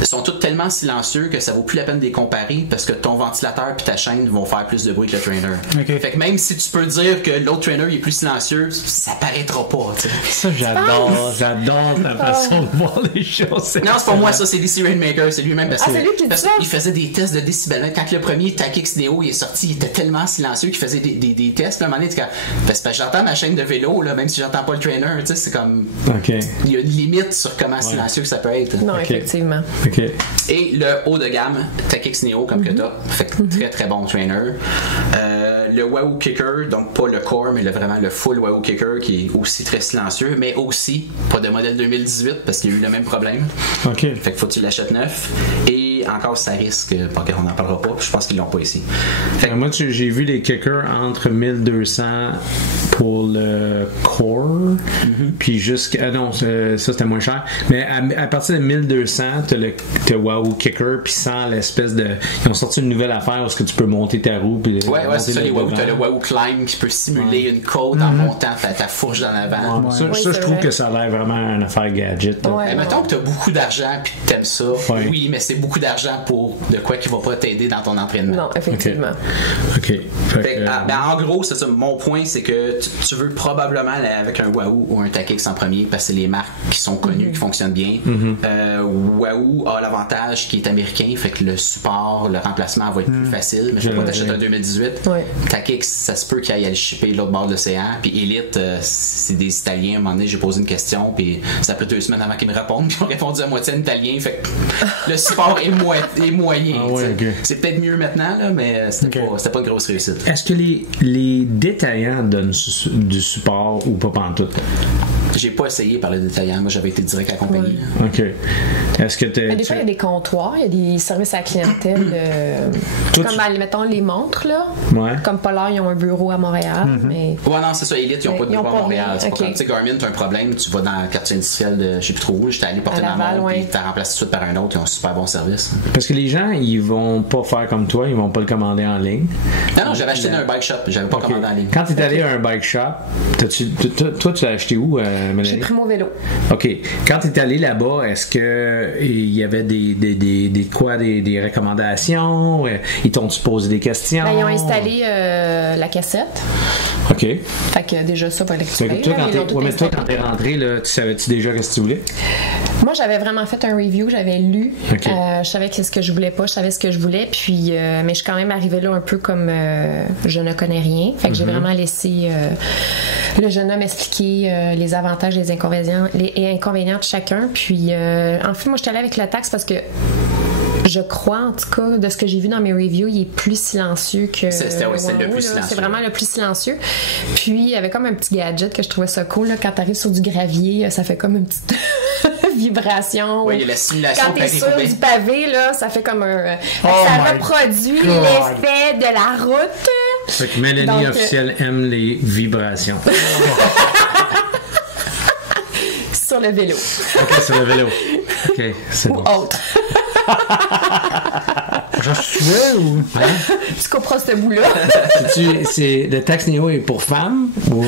ils sont tous tellement silencieux que ça vaut plus la peine de les comparer parce que ton ventilateur puis ta chaîne vont faire plus de bruit que le trainer. Okay. Fait que même si tu peux dire que l'autre trainer il est plus silencieux, ça paraîtra pas. T'sais. Ça, j'adore ta façon de voir les choses. Non, c'est pas moi, ça, c'est DC Rainmaker, c'est lui-même parce que il faisait des tests de décibels. Quand le premier TAC-X Neo il est sorti, il était tellement silencieux qu'il faisait des tests. Là, à un moment donné, parce que j'entends ma chaîne de vélo, là, même si j'entends pas le trainer, tu sais, c'est comme... OK. Il y a une limite sur comment silencieux que ça peut être. Non, effectivement. OK. Et le haut de gamme, TACX Neo, comme que t'as, fait très très bon trainer. Le Wahoo Kicker, donc pas le Core, mais vraiment le full Wahoo Kicker, qui est aussi très silencieux, mais aussi pas de modèle 2018, parce qu'il y a eu le même problème. OK. Fait que faut que tu l'achètes neuf. Et encore, ça risque, pas qu'on n'en parlera pas, je pense qu'ils l'ont pas ici. Fait que, moi, j'ai vu les kickers entre 1200 pour le Core, puis jusqu'à... non, ça c'était moins cher. Mais à partir de 1200, t'as Wahoo Kicker, puis sans l'espèce de... Ils ont sorti une nouvelle affaire où est-ce que tu peux monter ta roue. Puis ouais, c'est ça, les Wahoo. T'as le Wahoo Climb qui peut simuler une côte en montant ta fourche dans l'avant. Ça, je trouve que ça a l'air vraiment une affaire gadget. Mettons que t'as beaucoup d'argent puis que t'aimes ça. Oui, mais c'est beaucoup d'argent pour de quoi qui va pas t'aider dans ton entraînement. Non, effectivement. OK. En gros, c'est ça. Mon point, c'est que tu veux probablement aller avec un Wahoo ou un TACX en premier parce que c'est les marques qui sont connues, qui fonctionnent bien. Wahoo a l'avantage qui est américain, fait que le support, le remplacement va être plus facile. Mais je sais pas, t'achètes un 2018. TACX, ça se peut qu'il aille le shipper de l'autre bord de l'océan. Puis Elite, c'est des Italiens. À un moment donné, j'ai posé une question, puis ça a pris 2 semaines avant qu'ils me répondent. Puis ils ont répondu à moitié en italien. Fait que le support est moyen. C'est peut-être mieux maintenant, là, mais c'était pas une grosse réussite. Est-ce que les détaillants donnent du support ou pas pantoute? J'ai pas essayé par les détaillants. Moi, j'avais été direct à la compagnie. OK. Est-ce que des fois, il y a des comptoirs, il y a des services à la clientèle. Comme, mettons, les montres, là. Comme Polar, ils ont un bureau à Montréal. Mais... Ouais, non, c'est ça. Elite, ils ont pas de bureau à Montréal. C'est pas comme, tu sais, Garmin, t'as un problème, tu vas dans le quartier industriel de je sais plus trop où. J'étais allé porter ma montre, puis t'as remplacé tout de suite par un autre. Ils ont un super bon service. Parce que les gens, ils vont pas faire comme toi, ils vont pas le commander en ligne. Non, j'avais acheté dans un bike shop. J'avais pas commandé en ligne. Quand t'es allé à un bike shop, toi, tu l'as acheté où? J'ai pris mon vélo. OK. Quand tu es allé là-bas, est-ce qu'il y avait des recommandations? Ils t'ont-tu posé des questions? Ils ont installé la cassette. OK. Fait que déjà, ça va l'expliquer. Toi, quand t'es rentré, là, tu savais-tu déjà qu'est-ce que tu voulais? Moi, j'avais vraiment fait un review, j'avais lu. Okay. Je savais ce que je voulais pas, je savais ce que je voulais. Puis, mais je suis quand même arrivée là un peu comme je ne connais rien. Fait que j'ai vraiment laissé le jeune homme expliquer les avantages et les inconvénients de chacun. Puis, en fait, moi, je suis allée avec le taxe parce que je crois, en tout cas, de ce que j'ai vu dans mes reviews, il est plus silencieux que c'est le plus silencieux. C'est vraiment le plus silencieux. Puis, il y avait comme un petit gadget que je trouvais ça cool. Là, quand tu arrives sur du gravier, ça fait comme une petite vibration. Oui, il y a la simulation. Quand tu es sur du pavé, là, ça fait comme un... ça reproduit l'effet de la route. Fait que Mélanie officielle aime les vibrations. Sur le vélo. OK, sur le vélo. OK, c'est bon. Ou autre. J'en suis ou... Tu comprends ce bout-là? C'est le TACX Neo est pour femmes ou...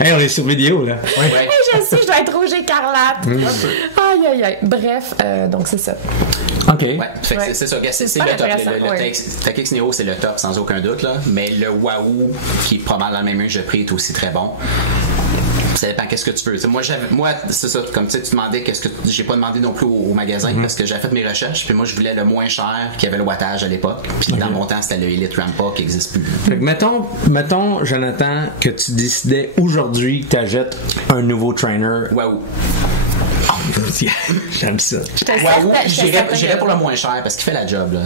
Hey, on est sur vidéo, là. Oui. Hey, je sais, je dois être rouge écarlate. Aïe. Bref, donc c'est ça. OK. Ouais, c'est ça. C'est le top. Le TACX Neo, c'est le top, sans aucun doute, là. Mais le Wahoo, qui est probablement dans le même range de prix, est aussi très bon. Ça dépend qu'est-ce que tu veux. Moi, c'est ça, comme tu demandais qu'est-ce que j'ai pas demandé non plus au magasin parce que j'avais fait mes recherches, puis moi je voulais le moins cher qui avait le wattage à l'époque. Puis dans mon temps, c'était le Elite Rampa qui n'existe plus. Fait que mettons, Jonathan, que tu décidais aujourd'hui que tu achètes un nouveau trainer. Wahoo. J'aime ça. J'irais pour le moins cher parce qu'il fait la job. Là,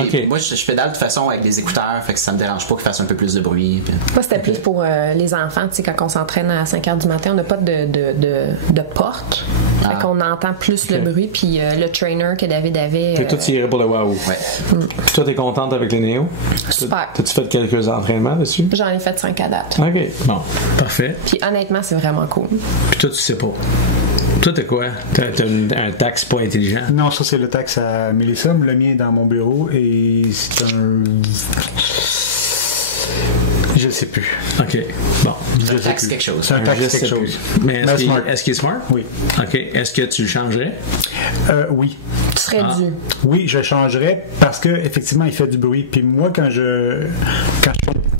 okay. Moi, je pédale de toute façon avec des écouteurs, fait que ça me dérange pas qu'il fasse un peu plus de bruit. Puis... Moi, c'était plus pour les enfants. Quand on s'entraîne à 5h du matin, on n'a pas de porte. Fait qu'on entend plus le bruit. Puis le trainer que David avait. Toi, tu irais pour le Wahoo. Ouais. Toi, t'es contente avec les Néo? Super. T'as-tu fait quelques entraînements dessus? J'en ai fait 5 à date. OK. Bon. Parfait. Puis honnêtement, c'est vraiment cool. Puis toi, tu sais pas. Toi, t'as quoi? T'as un taxe pas intelligent? Non, ça, c'est le taxe à Mélissa. Le mien est dans mon bureau et c'est un... Je ne sais plus. OK. Bon. C'est un taxe quelque chose. C'est un taxe quelque chose. Mais est-ce qu'il est smart? Oui. OK. Est-ce que tu le changerais? Oui. Tu serais dû. Oui, je changerais parce que effectivement il fait du bruit. Puis moi, quand je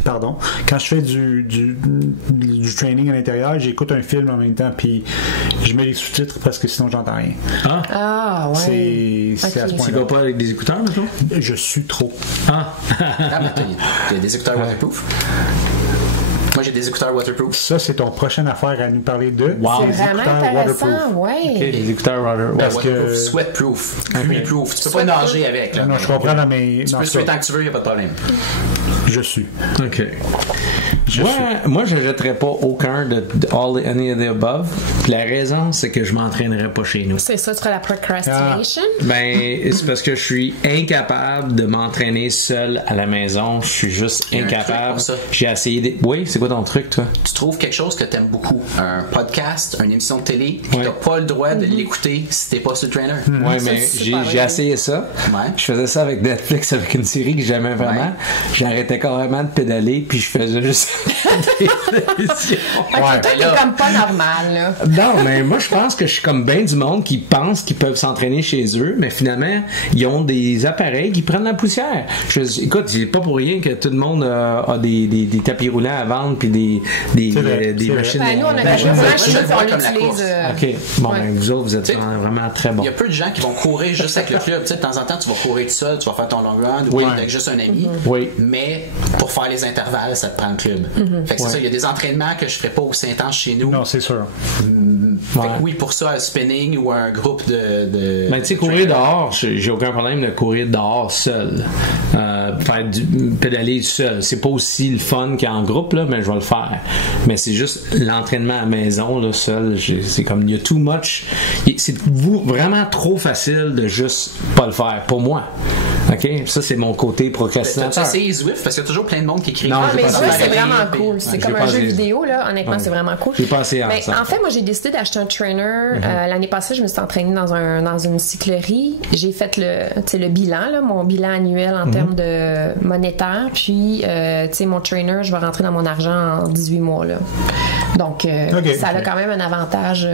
fais Pardon. Quand je fais du training à l'intérieur, j'écoute un film en même temps, puis je mets les sous-titres parce que sinon j'entends rien. Ah ouais. C'est à ce point-là. Tu vas pas avec des écouteurs, maintenant? Je suis trop. Mais t'as des écouteurs waterproof? Moi, j'ai des écouteurs waterproof. Ça, c'est ton prochaine affaire à nous parler de. Wow. C'est vraiment intéressant, ouais. Okay, les écouteurs waterproof, sweatproof, pluie-proof. Tu peux pas nager avec. Là, non, je comprends dans mes. Tu peux suer tant que tu veux, il n'y a pas de problème. Je suis. OK. Moi, je ne jetterais pas aucun de any of the above. Puis la raison, c'est que je m'entraînerais pas chez nous. C'est ça, tu ferais la procrastination? Ben, c'est parce que je suis incapable de m'entraîner seul à la maison. Je suis juste incapable. J'ai essayé de... Oui, c'est quoi ton truc, toi? Tu trouves quelque chose que tu aimes beaucoup. Un podcast, une émission de télé, puis tu n'as pas le droit de l'écouter si t'es pas sur le trainer. Oui, mais j'ai essayé ça. Ouais. Je faisais ça avec Netflix, avec une série que j'aimais vraiment. Ouais. J'arrêtais carrément de pédaler, puis je faisais juste des émissions. Toi, t'es comme pas normal, là. Non, mais moi, je pense que je suis comme bien du monde qui pense qu'ils peuvent s'entraîner chez eux, mais finalement, ils ont des appareils qui prennent la poussière. Écoute, c'est pas pour rien que tout le monde a des tapis roulants à vendre, puis des machines. Ben, nous, on a des machines, on l'utilise. OK. Bon, ben, vous autres, vous êtes vraiment très bons. Il y a peu de gens qui vont courir juste avec le club. De temps en temps, tu vas courir tout seul, tu vas faire ton long run ou avec juste un ami. Oui. Mais pour faire les intervalles, ça te prend le club. Fait que c'est ça, il y a des entraînements que je ferais pas aussi intenses chez nous. Non, c'est sûr. Fait que oui, pour ça, un spinning ou un groupe de mais tu sais, courir dehors, j'ai aucun problème de courir dehors seul. Faire pédaler seul. C'est pas aussi le fun qu'en groupe, là, mais je vais le faire. Mais c'est juste l'entraînement à la maison, là, seul. C'est comme, il y a too much. C'est vraiment trop facile de juste pas le faire. Pour moi. OK? Ça, c'est mon côté procrastinateur. T'as essayé Zwift? Parce qu'il y a toujours plein de monde qui écrit. Non, mais Zwift, c'est vraiment cool. C'est comme un jeu vidéo, là. Honnêtement, c'est vraiment cool. J'ai passé en fait, moi, j'ai décidé d'acheter un trainer. L'année passée, je me suis entraînée dans une cyclerie. J'ai fait le bilan, là, mon bilan annuel en termes de monétaire. Puis, mon trainer, je vais rentrer dans mon argent en 18 mois, là. Donc, ça a quand même un avantage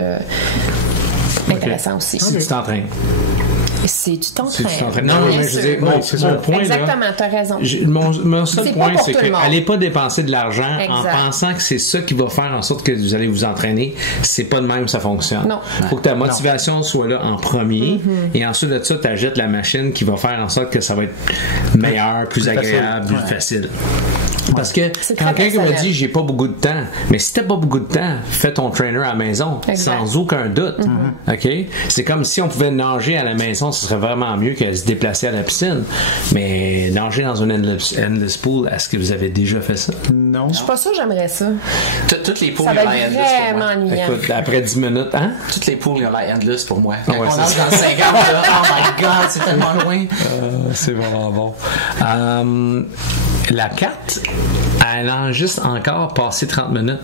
intéressant aussi. Si tu t'entraînes. Si tu t'entraînes. Non, mais je veux dire, mon point, exactement, t'as raison. Mon seul point, c'est que allez pas dépenser de l'argent en pensant que c'est ça qui va faire en sorte que vous allez vous entraîner. C'est pas de même que ça fonctionne. Non. Faut que ta motivation soit là en premier et ensuite de ça, tu achètes la machine qui va faire en sorte que ça va être meilleur, plus agréable, plus facile. Parce que quand quelqu'un m'a dit j'ai pas beaucoup de temps, mais si t'as pas beaucoup de temps, fais ton trainer à la maison, sans aucun doute. OK? C'est comme si on pouvait nager à la maison, ce serait vraiment mieux que se déplacer à la piscine. Mais nager dans une endless pool, est-ce que vous avez déjà fait ça? Non. Je suis pas sûre que j'aimerais ça. Toutes les pools, ça va être vraiment ennuyant. Écoute, après 10 minutes, hein? Toutes les pools, il y a la endless pour moi. Quand on nage dans 50, là, oh my god, c'est tellement loin. C'est vraiment bon. La 4, elle a juste encore passé 30 minutes.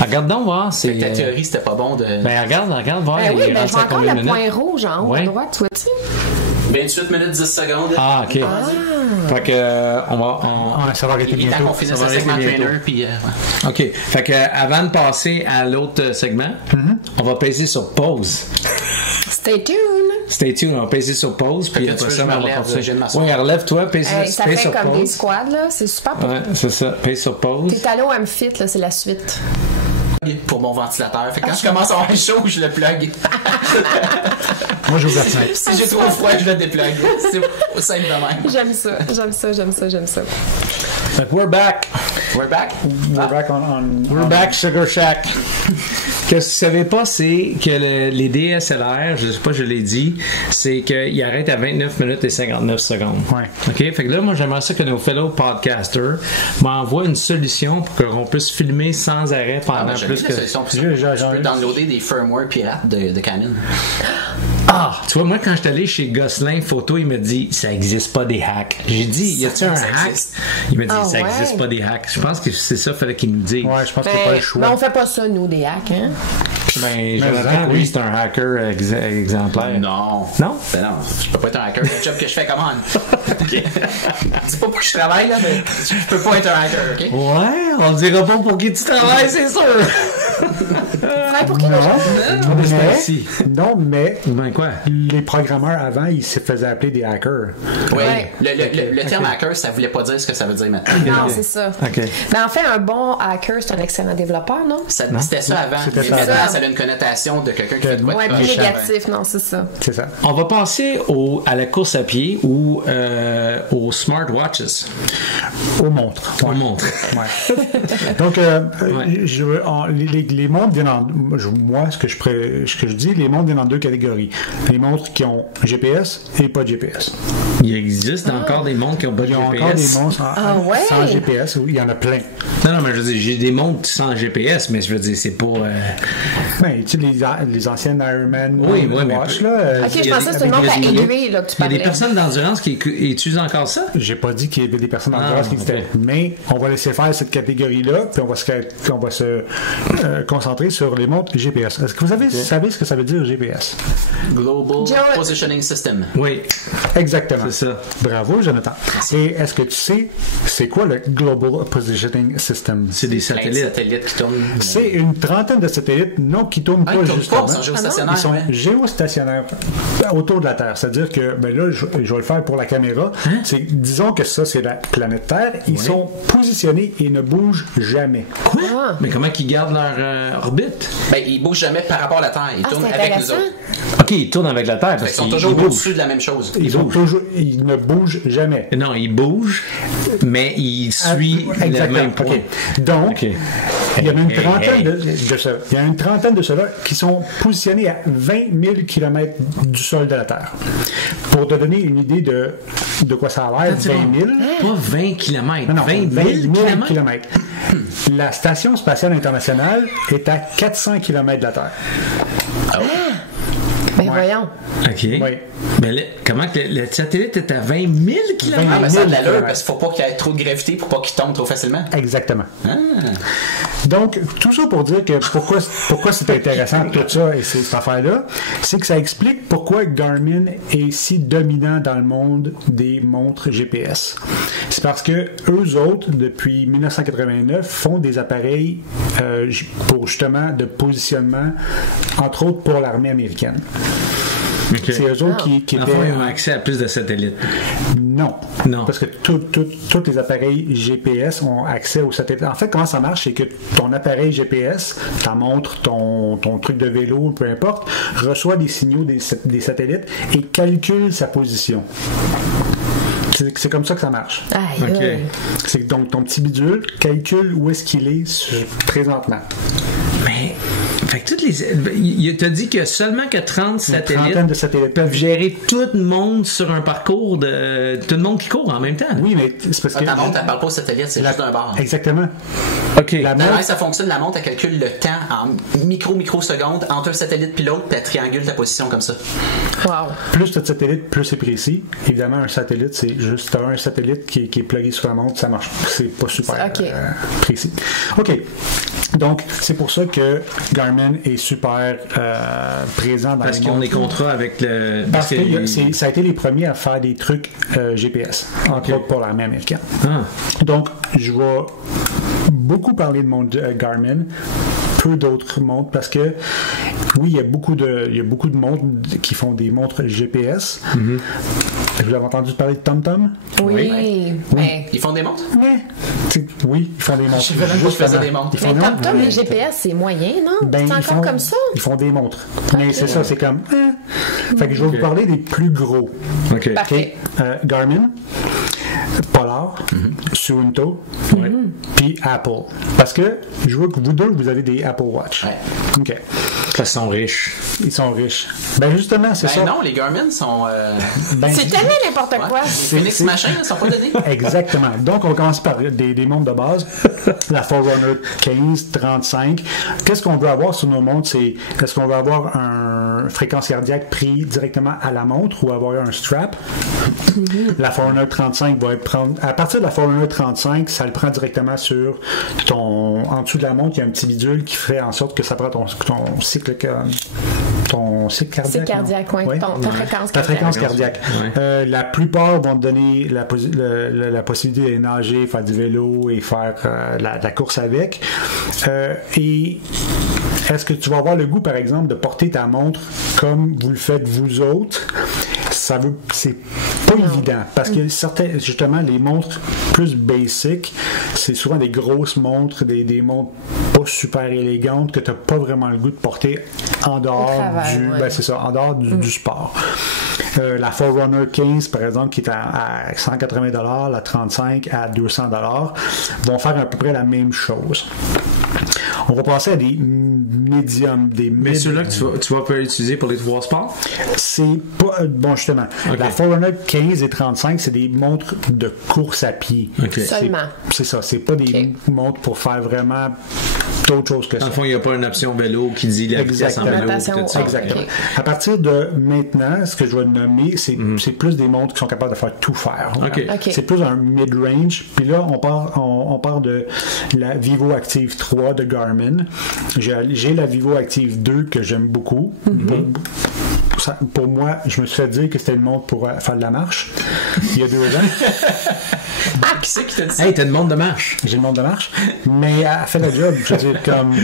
Regarde donc voir. C'est ta théorie, c'était pas bon de. Ben regarde voir. Oui, ben je vois encore le point rouge en haut à droite, tu vois-tu? 28 minutes 10 secondes. Ah, ok. Fait que ça va arrêter bientôt. On finit ce segment trainer puis. Ok. Fait que avant de passer à l'autre segment, on va peser sur pause. Stay tuned. On va peser sur pause. Puis après ça, on va continuer. Oui, relève-toi, pèse ça fait sur comme pause. des squats, là. C'est super pour ouais, c'est ça. Pèse sur pause. T'es allé au Amphit, là, c'est la suite. Pour mon ventilateur. Fait que quand je commence à avoir chaud, je le plug. Moi, j'ouvre la fenêtre. Si j'ai trop froid, je le déplug. C'est simple de même. J'aime ça. Fait que we're back. We're back Sugar Shack. Ce que vous savez pas, c'est que les DSLR, je sais pas, je l'ai dit, c'est qu'ils arrêtent à 29 minutes et 59 secondes. Ouais. OK? Fait que là, moi, j'aimerais ça que nos fellow podcasters m'envoient une solution pour qu'on puisse filmer sans arrêt pendant plus que... Tu peux downloader des firmware pirates de Canon. Ah! Tu vois, moi, quand je suis allé chez Gosselin Photo, il me dit, ça existe pas des hacks. J'ai dit, y a-t-il un hack? Il me dit, ça existe pas des hacks. Je pense que c'est ça qu'il fallait qu'il nous dise. Ouais, je pense qu'il n'y a pas le choix. Mais on fait pas ça, nous, des hacks, hein? Ben, Jonathan, lui, c'est un hacker exemplaire. Non. Non? Ben non, je peux pas être un hacker. C'est un job que je fais, comment? Dis pas pour qui je travaille, là, mais je peux pas être un hacker, OK? Ouais, on dira pas pour qui tu travailles, c'est sûr. travaille pour qui déjà? Non, mais Ben quoi? les programmeurs avant, ils se faisaient appeler des hackers. Oui, Ouais. le terme hacker, ça voulait pas dire ce que ça veut dire maintenant. Non, c'est ça. OK. Ben, en fait, un bon hacker, c'est un excellent développeur, non? C'était ça avant. C'était Mais ça maintenant, avant. ça a une connotation de quelqu'un qui fait de quoi de Ouais, plus croche. négatif, non, c'est ça. C'est ça. On va passer à la course à pied ou aux smartwatches. Aux montres. Aux montres. Ouais. Donc, les montres viennent en. Moi, ce que je dis, les montres viennent en deux catégories. Les montres qui ont GPS et pas de GPS. Il existe encore des montres qui ont pas de Il y a GPS. encore des montres sans GPS. Oui, il y en a plein. Non, mais je veux dire, j'ai des montres sans GPS, mais je veux dire, c'est pas. Ben, tu sais, les anciennes Ironman Oui, mais- Watch, là. Ok, je pensais que c'était une montre à aiguille, là, que tu Il y a parlais. des personnes d'endurance qui utilisent encore ça? J'ai pas dit qu'il y avait des personnes en endurance qui existaient, ok. mais on va laisser faire cette catégorie-là, puis on va se concentrer sur les montres GPS. Est-ce que vous savez ce que ça veut dire GPS? Global Joe- Positioning System. Oui. Exactement. C'est ça. Bravo, Jonathan. Et est-ce que tu sais c'est quoi le Global Positioning System? C'est des Plein de satellites. satellites qui tournent. C'est une trentaine de satellites, non, qui tournent Ah, pas ils tournent justement. pas, ils sont géostationnaires. Ils sont ouais. géostationnaires autour de la Terre. C'est-à-dire que, ben là, je vais le faire pour la caméra. C'est, disons que ça, c'est la planète Terre. Ils sont positionnés et ne bougent jamais. Quoi? Ah. Mais comment qu'ils gardent leur orbite? Ben, ils bougent jamais par rapport à la Terre. Ils Ah, tournent c'est avec nous intéressant. autres. OK, ils tournent avec la Terre Fait parce qu'ils sont qu'ils toujours bougent. au-dessus de la même chose. Ils ne bougent jamais. Non, ils bougent, mais ils suivent le Exactement. même point. OK. Donc, OK. il y en a une trentaine de ceux-là. Il y a une trentaine de ceux-là qui sont positionnés à 20 000 km du sol de la Terre. Pour te donner une idée de quoi ça a l'air, 20 000. Pas 20 km. Non, 20 000 km. kilomètres. La Station spatiale internationale est à 400 km de la Terre. Ben, voyons. OK. Oui. Mais là, comment que le satellite est à 20 000 km? Ah, ben, ça a de l'allure kilomètres. parce qu'il faut pas qu'il y ait trop de gravité pour pas qu'il tombe trop facilement. Exactement. Donc, tout ça pour dire que pourquoi c'est intéressant tout ça et cette affaire-là, c'est que ça explique pourquoi Garmin est si dominant dans le monde des montres GPS. C'est parce que eux autres, depuis 1989, font des appareils pour justement de positionnement, entre autres pour l'armée américaine. OK. C'est eux autres qui Enfin, étaient... ils ont accès à plus de satellites. Non. Non. Parce que tous les appareils GPS ont accès aux satellites. En fait, comment ça marche, c'est que ton appareil GPS, ta montre, ton truc de vélo, peu importe, reçoit des signaux des satellites et calcule sa position. C'est comme ça que ça marche. Aïe, OK. aïe. C'est donc ton petit bidule calcule où est-ce qu'il est présentement. Mais, fait que toutes il t'a dit que seulement que 30 satellites trentaine de satellites peuvent gérer tout le monde sur un parcours de tout le monde qui court en même temps. Oui, mais c'est parce que... Ta montre, elle parle pas au satellite, c'est juste d'un bar. Exactement. OK. La Dans montre, ça fonctionne, la montre, elle calcule le temps en microsecondes entre un satellite puis l'autre, puis elle triangule ta position comme ça. Wow. plus tu as de satellites, plus c'est précis. Évidemment, un satellite, c'est juste t'as un satellite qui est plugué sur la montre, ça marche. C'est pas super Ok. précis. OK. Donc, c'est pour ça que Garmin est super présent dans Parce les qu'ils ont des montres. contrats avec le. Parce que ça a été les premiers à faire des trucs GPS, entre autres pour l'armée américaine. Ah. Donc, je vais beaucoup parler de mon Garmin, peu d'autres montres, parce que oui, il y a beaucoup de montres qui font des montres GPS. Vous avez entendu parler de TomTom? Oui. Mais Ils font des montres? Oui, ils font des montres. Je savais même pas qu'ils faisaient des montres. Ils font des montres. TomTom, les GPS, c'est moyen, non? Ben, c'est ils encore font- comme ça? Ils font des montres. Mais c'est ça, c'est comme... Fait que je vais vous parler des plus gros. OK. Parfait. Garmin, Polar, Suunto, puis Apple. Parce que je vois que vous deux, vous avez des Apple Watch. Ouais. OK. Parce qu'ils sont riches. Ils sont riches. Ben justement, c'est ça. Ben non, les Garmin sont. Ben, C'est tellement n'importe quoi. Les Phoenix machin, ils sont pas donnés. Exactement. Donc, on commence par des montres de base. La Forerunner 15, 35. Qu'est-ce qu'on veut avoir sur nos montres? C'est est-ce qu'on veut avoir un fréquence cardiaque pris directement à la montre ou avoir un strap? La Forerunner 35 va être prendre... À partir de la Forerunner 35, ça le prend directement sur ton... En dessous de la montre, il y a un petit bidule qui ferait en sorte que ça prend ton cycle... Ton cycle cardiaque. C'est cardiaque, oui. Ouais. Ta fréquence Ta cardiaque. fréquence cardiaque. Ouais. La plupart vont te donner la possibilité de nager, faire du vélo et faire de la course avec. Et est-ce que tu vas avoir le goût, par exemple, de porter ta montre comme vous le faites vous autres? C'est pas évident parce que justement, les montres plus basic, c'est souvent des grosses montres, des montres pas super élégantes que tu n'as pas vraiment le goût de porter en dehors du sport. La Forerunner 15, par exemple, qui est à 180$, la 35 à 200$, vont faire à peu près la même chose. On va passer à des médiums, Mais ceux-là que tu vas pouvoir utiliser pour les 3 sports? C'est pas... Bon, justement. Okay. La Forerunner 15 et 35, c'est des montres de course à pied. Okay. Seulement. C'est ça. C'est pas des montres pour faire vraiment d'autres choses que ça. Dans le fond, il n'y a pas une option vélo qui dit la vitesse en vélo. Exactement. Okay. À partir de maintenant, ce que je vais nommer, c'est plus des montres qui sont capables de faire tout faire. Okay. Okay. C'est plus un mid-range. Puis là, on part de la Vivo Active 3 de Garmin. J'ai la Vivo Active 2 que j'aime beaucoup. Pour moi, je me suis fait dire que c'était une montre pour faire de la marche il y a 2 ans. Qui c'est qui t'a dit ça? Hey, t'as une montre de marche. J'ai une montre de marche, mais elle fait le job. Je veux dire, comme.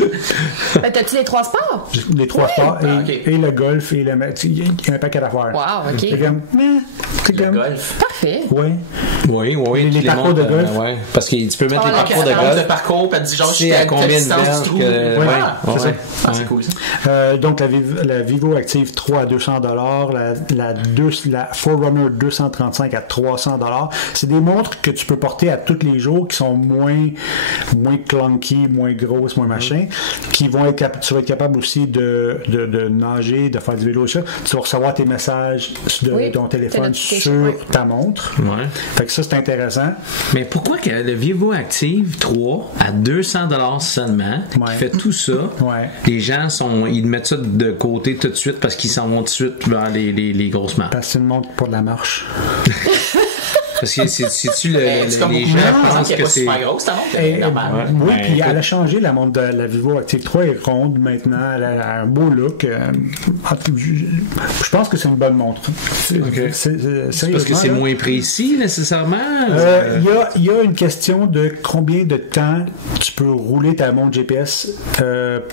T'as-tu les 3 sports? Les 3 sports et le golf et le. Il y a un paquet d'affaires. Wow, ok. C'est comme. Le golf. Parfait. Oui. Les parcours de golf. Ouais, parce que tu peux mettre les parcours de golf. Le parcours, elle dit genre, je sais à combien de distance c'est cool ça. Donc la Vivo Active 3 à 200$, la Forerunner 235 à 300$. C'est des montres que tu peux porter à tous les jours qui sont moins clunky, moins grosses, moins machin, qui vont être tu vas être capable aussi de nager, de faire du vélo, ça. Tu vas recevoir tes messages de ton téléphone sur ta montre. Ouais. Fait que ça, c'est intéressant. Mais pourquoi que le Vivo Active 3 à 200$ seulement, qui fait tout ça, les gens ils mettent ça de côté tout de suite parce qu'ils s'en vont tout de suite vers les grosses marques? Parce que c'est une montre pour de la marche. Parce que c'est-tu les gens pensent que c'est pas grosse ta montre? Oui, puis elle a changé la montre de la Vivo Active 3 est ronde maintenant, elle a un beau look. Je pense que c'est une bonne montre. C'est parce que c'est moins précis nécessairement? Il y a une question de combien de temps tu peux rouler ta montre GPS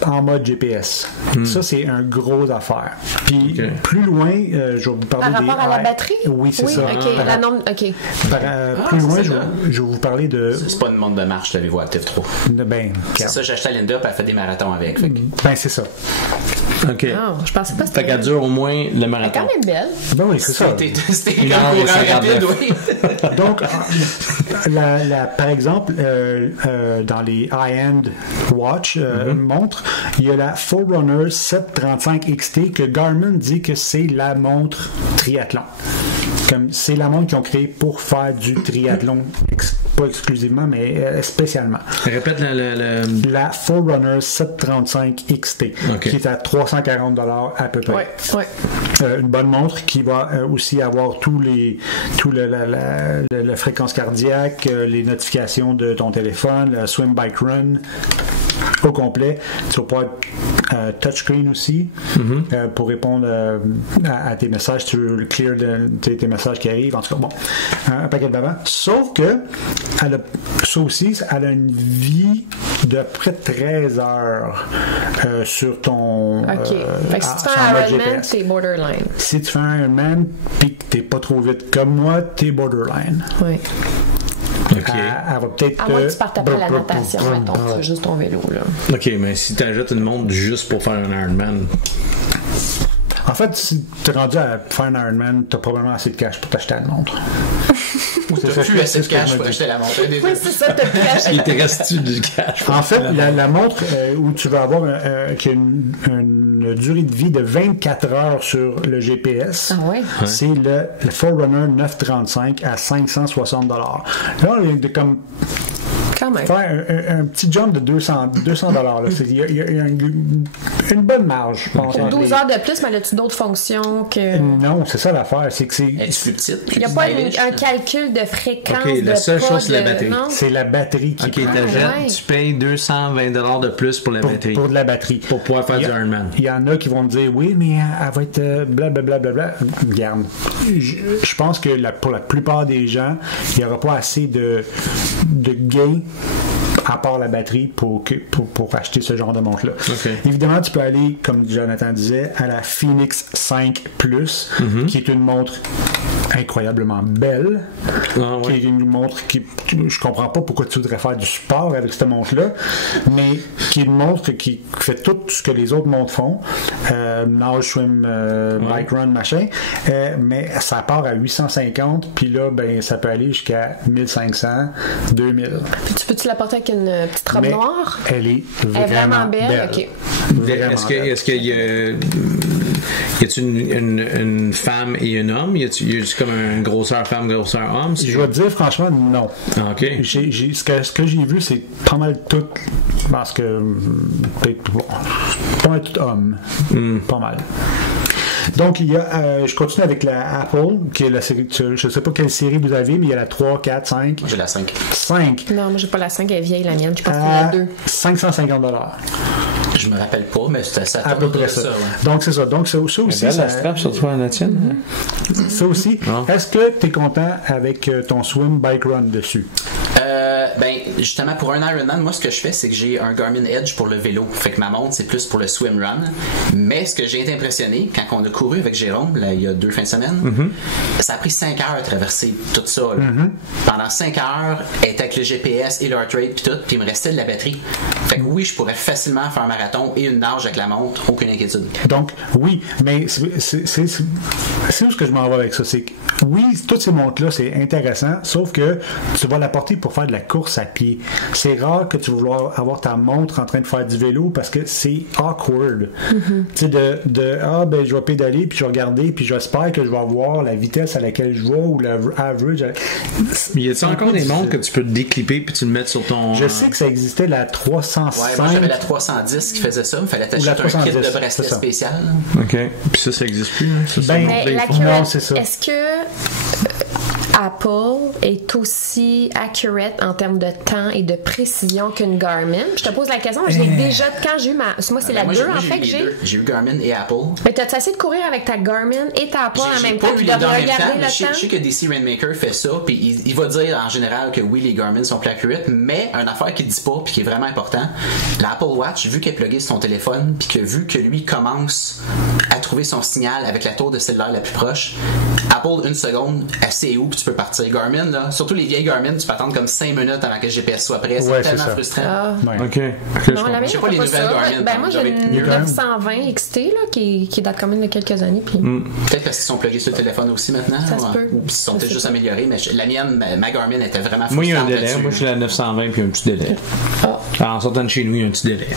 en mode GPS. Ça, c'est un gros affaire. Puis plus loin, je vais vous parler par rapport à la batterie? Oui, c'est ça. Plus loin, je vais vous parler de... C'est pas une montre de marche, la Vivo Active 3. C'est ça, j'ai acheté à Linda, puis elle fait des marathons avec. C'est ça. OK. Non, je pensais pas que c'était... Fait qu'elle dure au moins le marathon. Elle est quand même belle. Oui, c'est ça. C'était un courant rapide, oui. Donc, par exemple, dans les high-end watch montres, il y a la Forerunner 735 XT que Garmin dit que c'est la montre triathlon. C'est la montre qu'ils ont créée pour faire du triathlon, pas exclusivement, mais spécialement. Répète la Forerunner 735 XT, qui est à 340$ à peu près. Une bonne montre qui va aussi avoir la fréquence cardiaque, les notifications de ton téléphone, le swim, bike, run au complet. Tu vas pouvoir touchscreen aussi pour répondre à tes messages. Tu veux clear tes messages qui arrivent. En tout cas, bon, un paquet d'avant. Sauf que ça aussi, elle a une vie de près de 13 heures sur ton fait que si tu fais un Ironman, t'es borderline. Si tu fais un Ironman puis que t'es pas trop vite comme moi, t'es borderline. Oui. Okay. Elle va peut-être. À moins que tu partes après la natation, mettons, tu fais juste ton vélo. Là. OK, mais si tu ajoutes une montre juste pour faire un Ironman. En fait, si tu es rendu à faire un Ironman, tu as probablement assez de cash pour t'acheter la montre. Tu n'as plus assez de cash pour acheter la montre. Oui, c'est ça, tu as plus cash. Il te reste-tu du cash? En fait, la montre où tu vas avoir qui a une durée de vie de 24 heures sur le GPS, c'est le Forerunner 935 à 560$. Là, on est comme... Faire un petit jump de $200. Il y a une bonne marge, je pense. 12 heures de plus, mais as-tu d'autres fonctions que... Non, c'est ça l'affaire. C'est que c'est... Est-ce plus petite? Il n'y a pas un calcul de fréquence. OK, la seule chose, c'est la batterie. C'est la batterie qui tu payes $220 de plus pour la batterie. Pour de la batterie. Pour pouvoir faire du Ironman. Il y en a qui vont me dire, oui, mais elle va être blablabla. Regarde, je pense que pour la plupart des gens, il n'y aura pas assez de gains à part la batterie pour acheter ce genre de montre-là. Okay. Évidemment, tu peux aller, comme Jonathan disait, à la Phoenix 5 Plus, qui est une montre incroyablement belle, qui est une montre je comprends pas pourquoi tu voudrais faire du sport avec cette montre-là, mais qui est une montre qui fait tout ce que les autres montres font, nage, swim, bike run, machin, mais ça part à 850, puis là, ben, ça peut aller jusqu'à 1500, 2000. Tu peux-tu la porter avec une petite robe noire? Elle est vraiment belle. OK. Est-ce qu'il y a une femme et un homme? Y a-tu comme un grosseur femme, grosseur homme? Je vais te dire franchement, non. OK. Ce que j'ai vu, c'est pas mal tout, parce que peut-être pas mal tout homme. Pas mal. Donc, il y a, je continue avec la Apple, qui est la série, je ne sais pas quelle série vous avez, mais il y a la 3, 4, 5. J'ai la 5. 5. Non, moi, j'ai pas la 5, elle est vieille, la mienne. Je pense que c'est la 2. $550. Je me rappelle pas, mais c'était ça. À peu près ça. Donc, c'est ça. Donc, ça aussi. C'est belle la strap, surtout en la tienne. Ça aussi. Est-ce que tu es content avec ton swim bike run dessus? Ben, justement, pour un Ironman, moi, ce que je fais, c'est que j'ai un Garmin Edge pour le vélo. Fait que ma montre, c'est plus pour le swim run. Mais ce que j'ai été impressionné, quand on a couru avec Jérôme, là, il y a 2 fins de semaine, ça a pris 5 heures à traverser tout ça. Pendant 5 heures, elle était avec le GPS et le heart rate, puis tout, puis il me restait de la batterie. Fait que oui, je pourrais facilement faire un marathon et une nage avec la montre, aucune inquiétude. Donc, oui, mais c'est où ce que je m'en vais avec ça. C'est que, oui, toutes ces montres-là, c'est intéressant, sauf que tu vas la porter pour faire de la course à pied. C'est rare que tu vas vouloir avoir ta montre en train de faire du vélo parce que c'est awkward. Tu sais, ben, je vais pédaler, puis je vais regarder, puis j'espère que je vais avoir la vitesse à laquelle je vais ou l'average. Mais y a-t-il encore des montres que tu peux te déclipper puis tu le mettre sur ton. Je sais que ça existait, la 305. Ouais, moi j'avais la 310 qui faisait ça. Il fallait t'acheter un kit de bracelet spécial. OK. Puis ça n'existe plus. Hein? Non, c'est ça. Est-ce que Apple est aussi accurate en termes de temps et de précision qu'une Garmin? Je te pose la question, je l'ai déjà, quand j'ai eu ma... Moi, c'est la 2 en fait que j'ai. J'ai eu Garmin et Apple. Mais t'as-tu essayé de courir avec ta Garmin et ta Apple en même temps? J'ai pas eu les deux en même temps, mais je sais que DC Rainmaker fait ça, puis il va dire en général que oui, les Garmin sont plus accurate, mais une affaire qu'il dit pas, puis qui est vraiment important, l'Apple Watch, vu qu'elle est pluguée sur son téléphone, puis que vu que lui commence à trouver son signal avec la tour de cellulaire la plus proche, Apple, 1 seconde, elle sait où, puis tu peux partir. Garmin, là, surtout les vieilles Garmin, tu peux attendre comme 5 minutes avant que le GPS soit prêt. C'est tellement frustrant. OK. Non, la mienne, j'ai pas les nouvelles Garmin. Ben, moi, j'ai une 920 XT là, qui date quand même de quelques années. Puis... Peut-être parce qu'ils sont plugués sur le téléphone aussi maintenant. Ça se peut. Ou ils sont peut-être juste améliorés, mais la mienne, ma Garmin était vraiment frustrante. Moi, il y a un délai. Moi, je suis à 920 puis un petit délai. En sortant de chez nous, il y a un petit délai.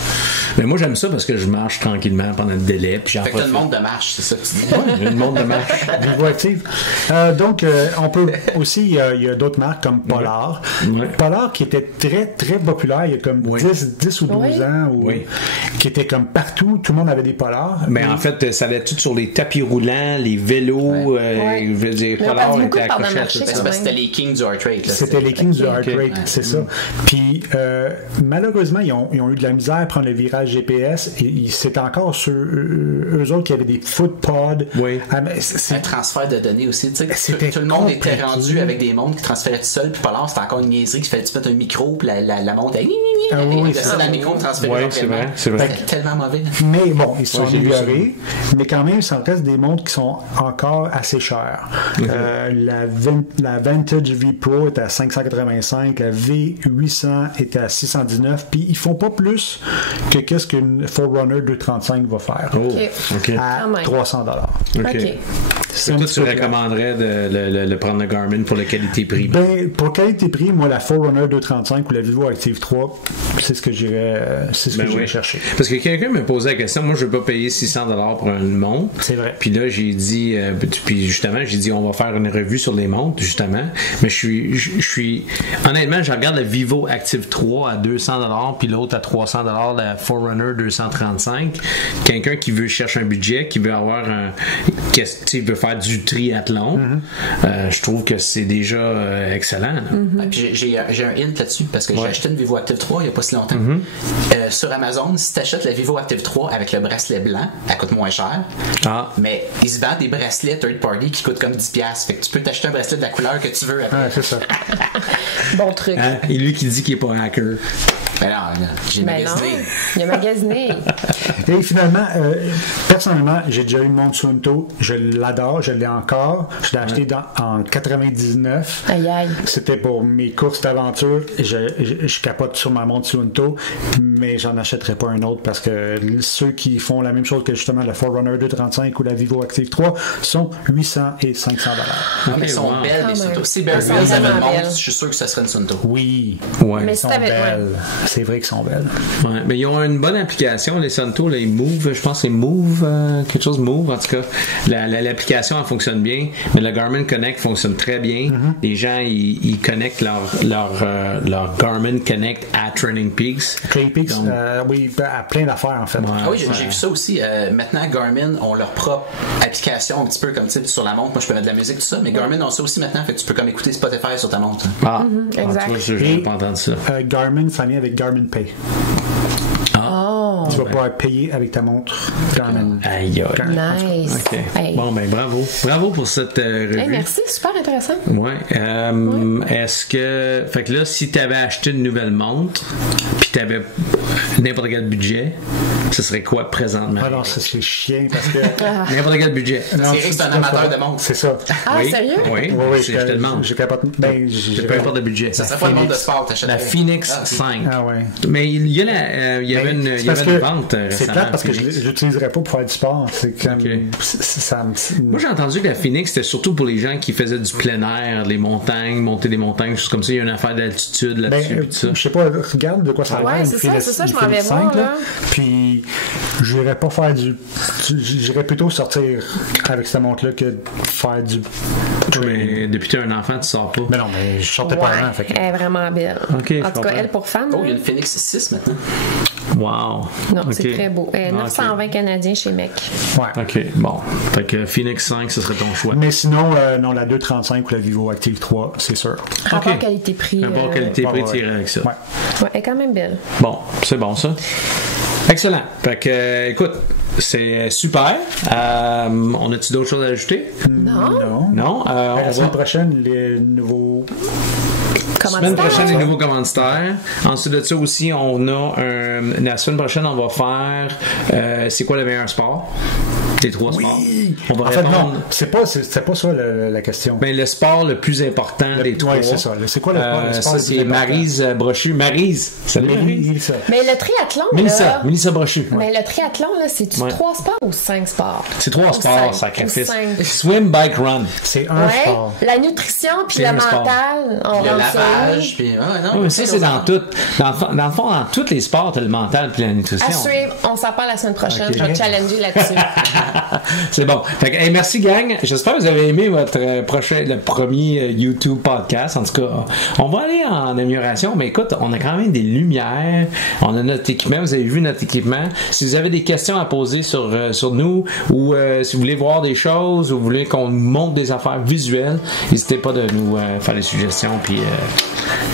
Mais moi, j'aime ça parce que je marche tranquillement pendant le délai. Puis fait que t'as une montre de marche, c'est ça que tu dis. Oui, j'ai une montre de marche. Une voie active. Donc, on peut aussi, il y a d'autres marques comme Polar. Polar qui était très, très populaire il y a comme 10 ou 12 ans. Qui était comme partout. Tout le monde avait des Polar. Mais en fait, ça allait tout sur les tapis roulants, les vélos. Je veux dire, Polar était accroché à tout ça. C'était les kings du heart rate. C'était les kings du heart rate, c'est ça. Puis, malheureusement, ils ont eu de la misère à prendre le virage GPS. C'est encore sur eux autres qui avaient des footpods. C'est un transfert de données aussi. Tout le monde était rendu avec des montres qui transféraient tout seul. Puis Polar, c'était encore une niaiserie qui fallait tu mettre un micro, puis la montre, ça dans le micro, transférait c'est vrai. C'était tellement mauvais. Mais bon, ils se sont améliorés. Mais quand même, ça reste des montres qui sont encore assez chères. La Vantage V Pro est à 585, la V800 est à 619, puis ils font pas plus que qu'est-ce qu'une Forerunner 235 va faire. À $300. C'est toi, tu recommanderais de prendre le Garmin pour la qualité-prix? Ben, pour qualité-prix, moi, la Forerunner 235 ou la Vivo Active 3, c'est ce que j'irais chercher. Parce que quelqu'un me posait la question, moi, je ne veux pas payer $600 pour une montre. C'est vrai. Puis là, j'ai dit, on va faire une revue sur les montres, justement. Mais je suis honnêtement, je regarde la Vivo Active 3 à $200, puis l'autre à $300, la Forerunner 235. Quelqu'un qui veut chercher un budget, qui veut avoir qui veut faire du triathlon, je trouve que c'est déjà excellent. Puis j'ai un hint là-dessus, parce que j'ai acheté une Vivo Active 3 il y il n'y a pas si longtemps. Sur Amazon, si tu achètes la Vivo Active 3 avec le bracelet blanc, elle coûte moins cher. Mais ils se vendent des bracelets third party qui coûtent comme 10$. Fait que tu peux t'acheter un bracelet de la couleur que tu veux après. C'est ça. Bon truc. Et lui qui dit qu'il n'est pas hacker. Ben non, j'ai magasiné. Non, il a magasiné. Et finalement, personnellement, j'ai déjà eu mon Suunto. Je l'adore, je l'ai encore. Je l'ai acheté en 99. Aïe aïe. C'était pour mes courses d'aventure. Je capote sur ma montre Suunto, mais j'en achèterai pas un autre parce que ceux qui font la même chose que justement le Forerunner 235 ou la Vivo Active 3 sont 800 et 500 $. Mais elles sont belles, les Suunto. Si Bear Grylls avait une montre, je suis sûr que ce serait une Suunto. Oui. Ouais. Mais Elles sont belles. C'est vrai qu'ils sont belles. Ouais, mais ils ont une bonne application, les Suunto, les Move, je pense que c'est Move, quelque chose Move, en tout cas. L'application, elle fonctionne bien, mais le Garmin Connect fonctionne très bien. Les gens, ils connectent leur Garmin Connect à Training Peaks. Training Peaks, oui, à plein d'affaires, en fait. Ouais, oui, j'ai vu ça aussi. Maintenant, Garmin ont leur propre application, un petit peu comme sur la montre. Moi, je peux mettre de la musique, tout ça, mais Garmin ont ça aussi maintenant, fait que tu peux comme écouter Spotify sur ta montre. Exact. Je n'ai pas entendu ça. Garmin famille avec Garmin Pay. Tu vas pouvoir payer avec ta montre Garmin. Aïe, aïe. Nice. Okay. Hey. Bon, ben bravo. Bravo pour cette revue. Hey, merci, super intéressant. Ouais. Est-ce que. Fait que là, si tu avais acheté une nouvelle montre, puis tu avais n'importe quel budget, ce serait quoi présentement? Ah non, ça c'est chiant parce que. N'importe quel budget. C'est un amateur de montre. C'est ça. Ah, oui, sérieux? Oui, Oui, je te demande. J'ai capoté. Ben, j'ai Peu importe le budget. Ça serait pas une montre de sport, t'achètes. La Phoenix 5. Ah ouais. Mais il y avait une vente c'est récemment. plate parce que je l'utiliserais pas pour faire du sport. C'est comme. Moi, j'ai entendu que la Phoenix, c'était surtout pour les gens qui faisaient du plein air, les montagnes, monter des montagnes, choses comme ça. Il y a une affaire d'altitude là-dessus. Ben, tout ça. Je sais pas, regarde de quoi ça a l'air. C'est ça, je m'en vais voir. Là. Puis, j'irais pas faire du. J'irais plutôt sortir avec cette montre-là que faire du. Mais depuis que tu es un enfant, tu sors pas. Mais non, mais je sortais pas avant. Fait que... Elle est vraiment belle. Okay, en tout cas, elle pour femme. Oh, il y a une Phoenix 6 maintenant. Wow. Non, c'est très beau. 920 Canadiens chez MEC. Ouais. OK, bon. Fait que Phoenix 5, ce serait ton choix. Mais sinon, non, la 235 ou la Vivo Active 3, c'est sûr. Rapport qualité-prix. Rapport qualité-prix tiré avec ça. Ouais, elle est quand même belle. Bon, c'est bon ça. Excellent. Fait que, écoute, c'est super. On a-tu d'autres choses à ajouter? Non. La semaine prochaine, les nouveaux... La semaine prochaine, les nouveaux commanditaires. Ensuite de ça aussi, on a la semaine prochaine, on va faire c'est quoi le meilleur sport? Les 3 sports. On va répondre. Non, c'était pas ça la question. Ben, le sport le plus important des 3. Oui, c'est ça. C'est quoi le sport le ça, c'est Maryse Brochu. Maryse. Salut, Maryse. Mais le triathlon, Mélissa Brochu. Mais le triathlon, là, c'est-tu 3 sports ou 5 sports? C'est 3 sports, sacrifice. Swim, bike, run. C'est un sport. La nutrition, puis le mental. On le lavage, puis... non, mais ça, c'est dans tout. Dans le fond, dans tous les sports, t'as le mental puis la nutrition. À suivre, on s'en parle la semaine prochaine. Okay. Je vais te challenger là-dessus. C'est bon. Fait que, merci, gang. J'espère que vous avez aimé le premier YouTube podcast. En tout cas, on va aller en amélioration, mais écoute, on a quand même des lumières. On a notre équipement. Vous avez vu notre équipement. Si vous avez des questions à poser sur nous ou si vous voulez voir des choses ou vous voulez qu'on montre des affaires visuelles, n'hésitez pas de nous faire des suggestions. Puis,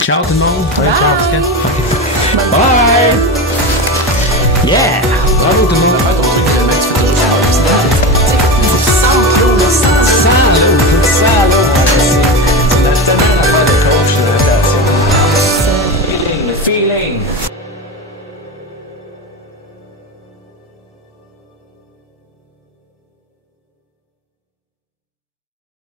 ciao tout le monde. Bye. Ciao. Bye. Yeah. Bravo tout le monde.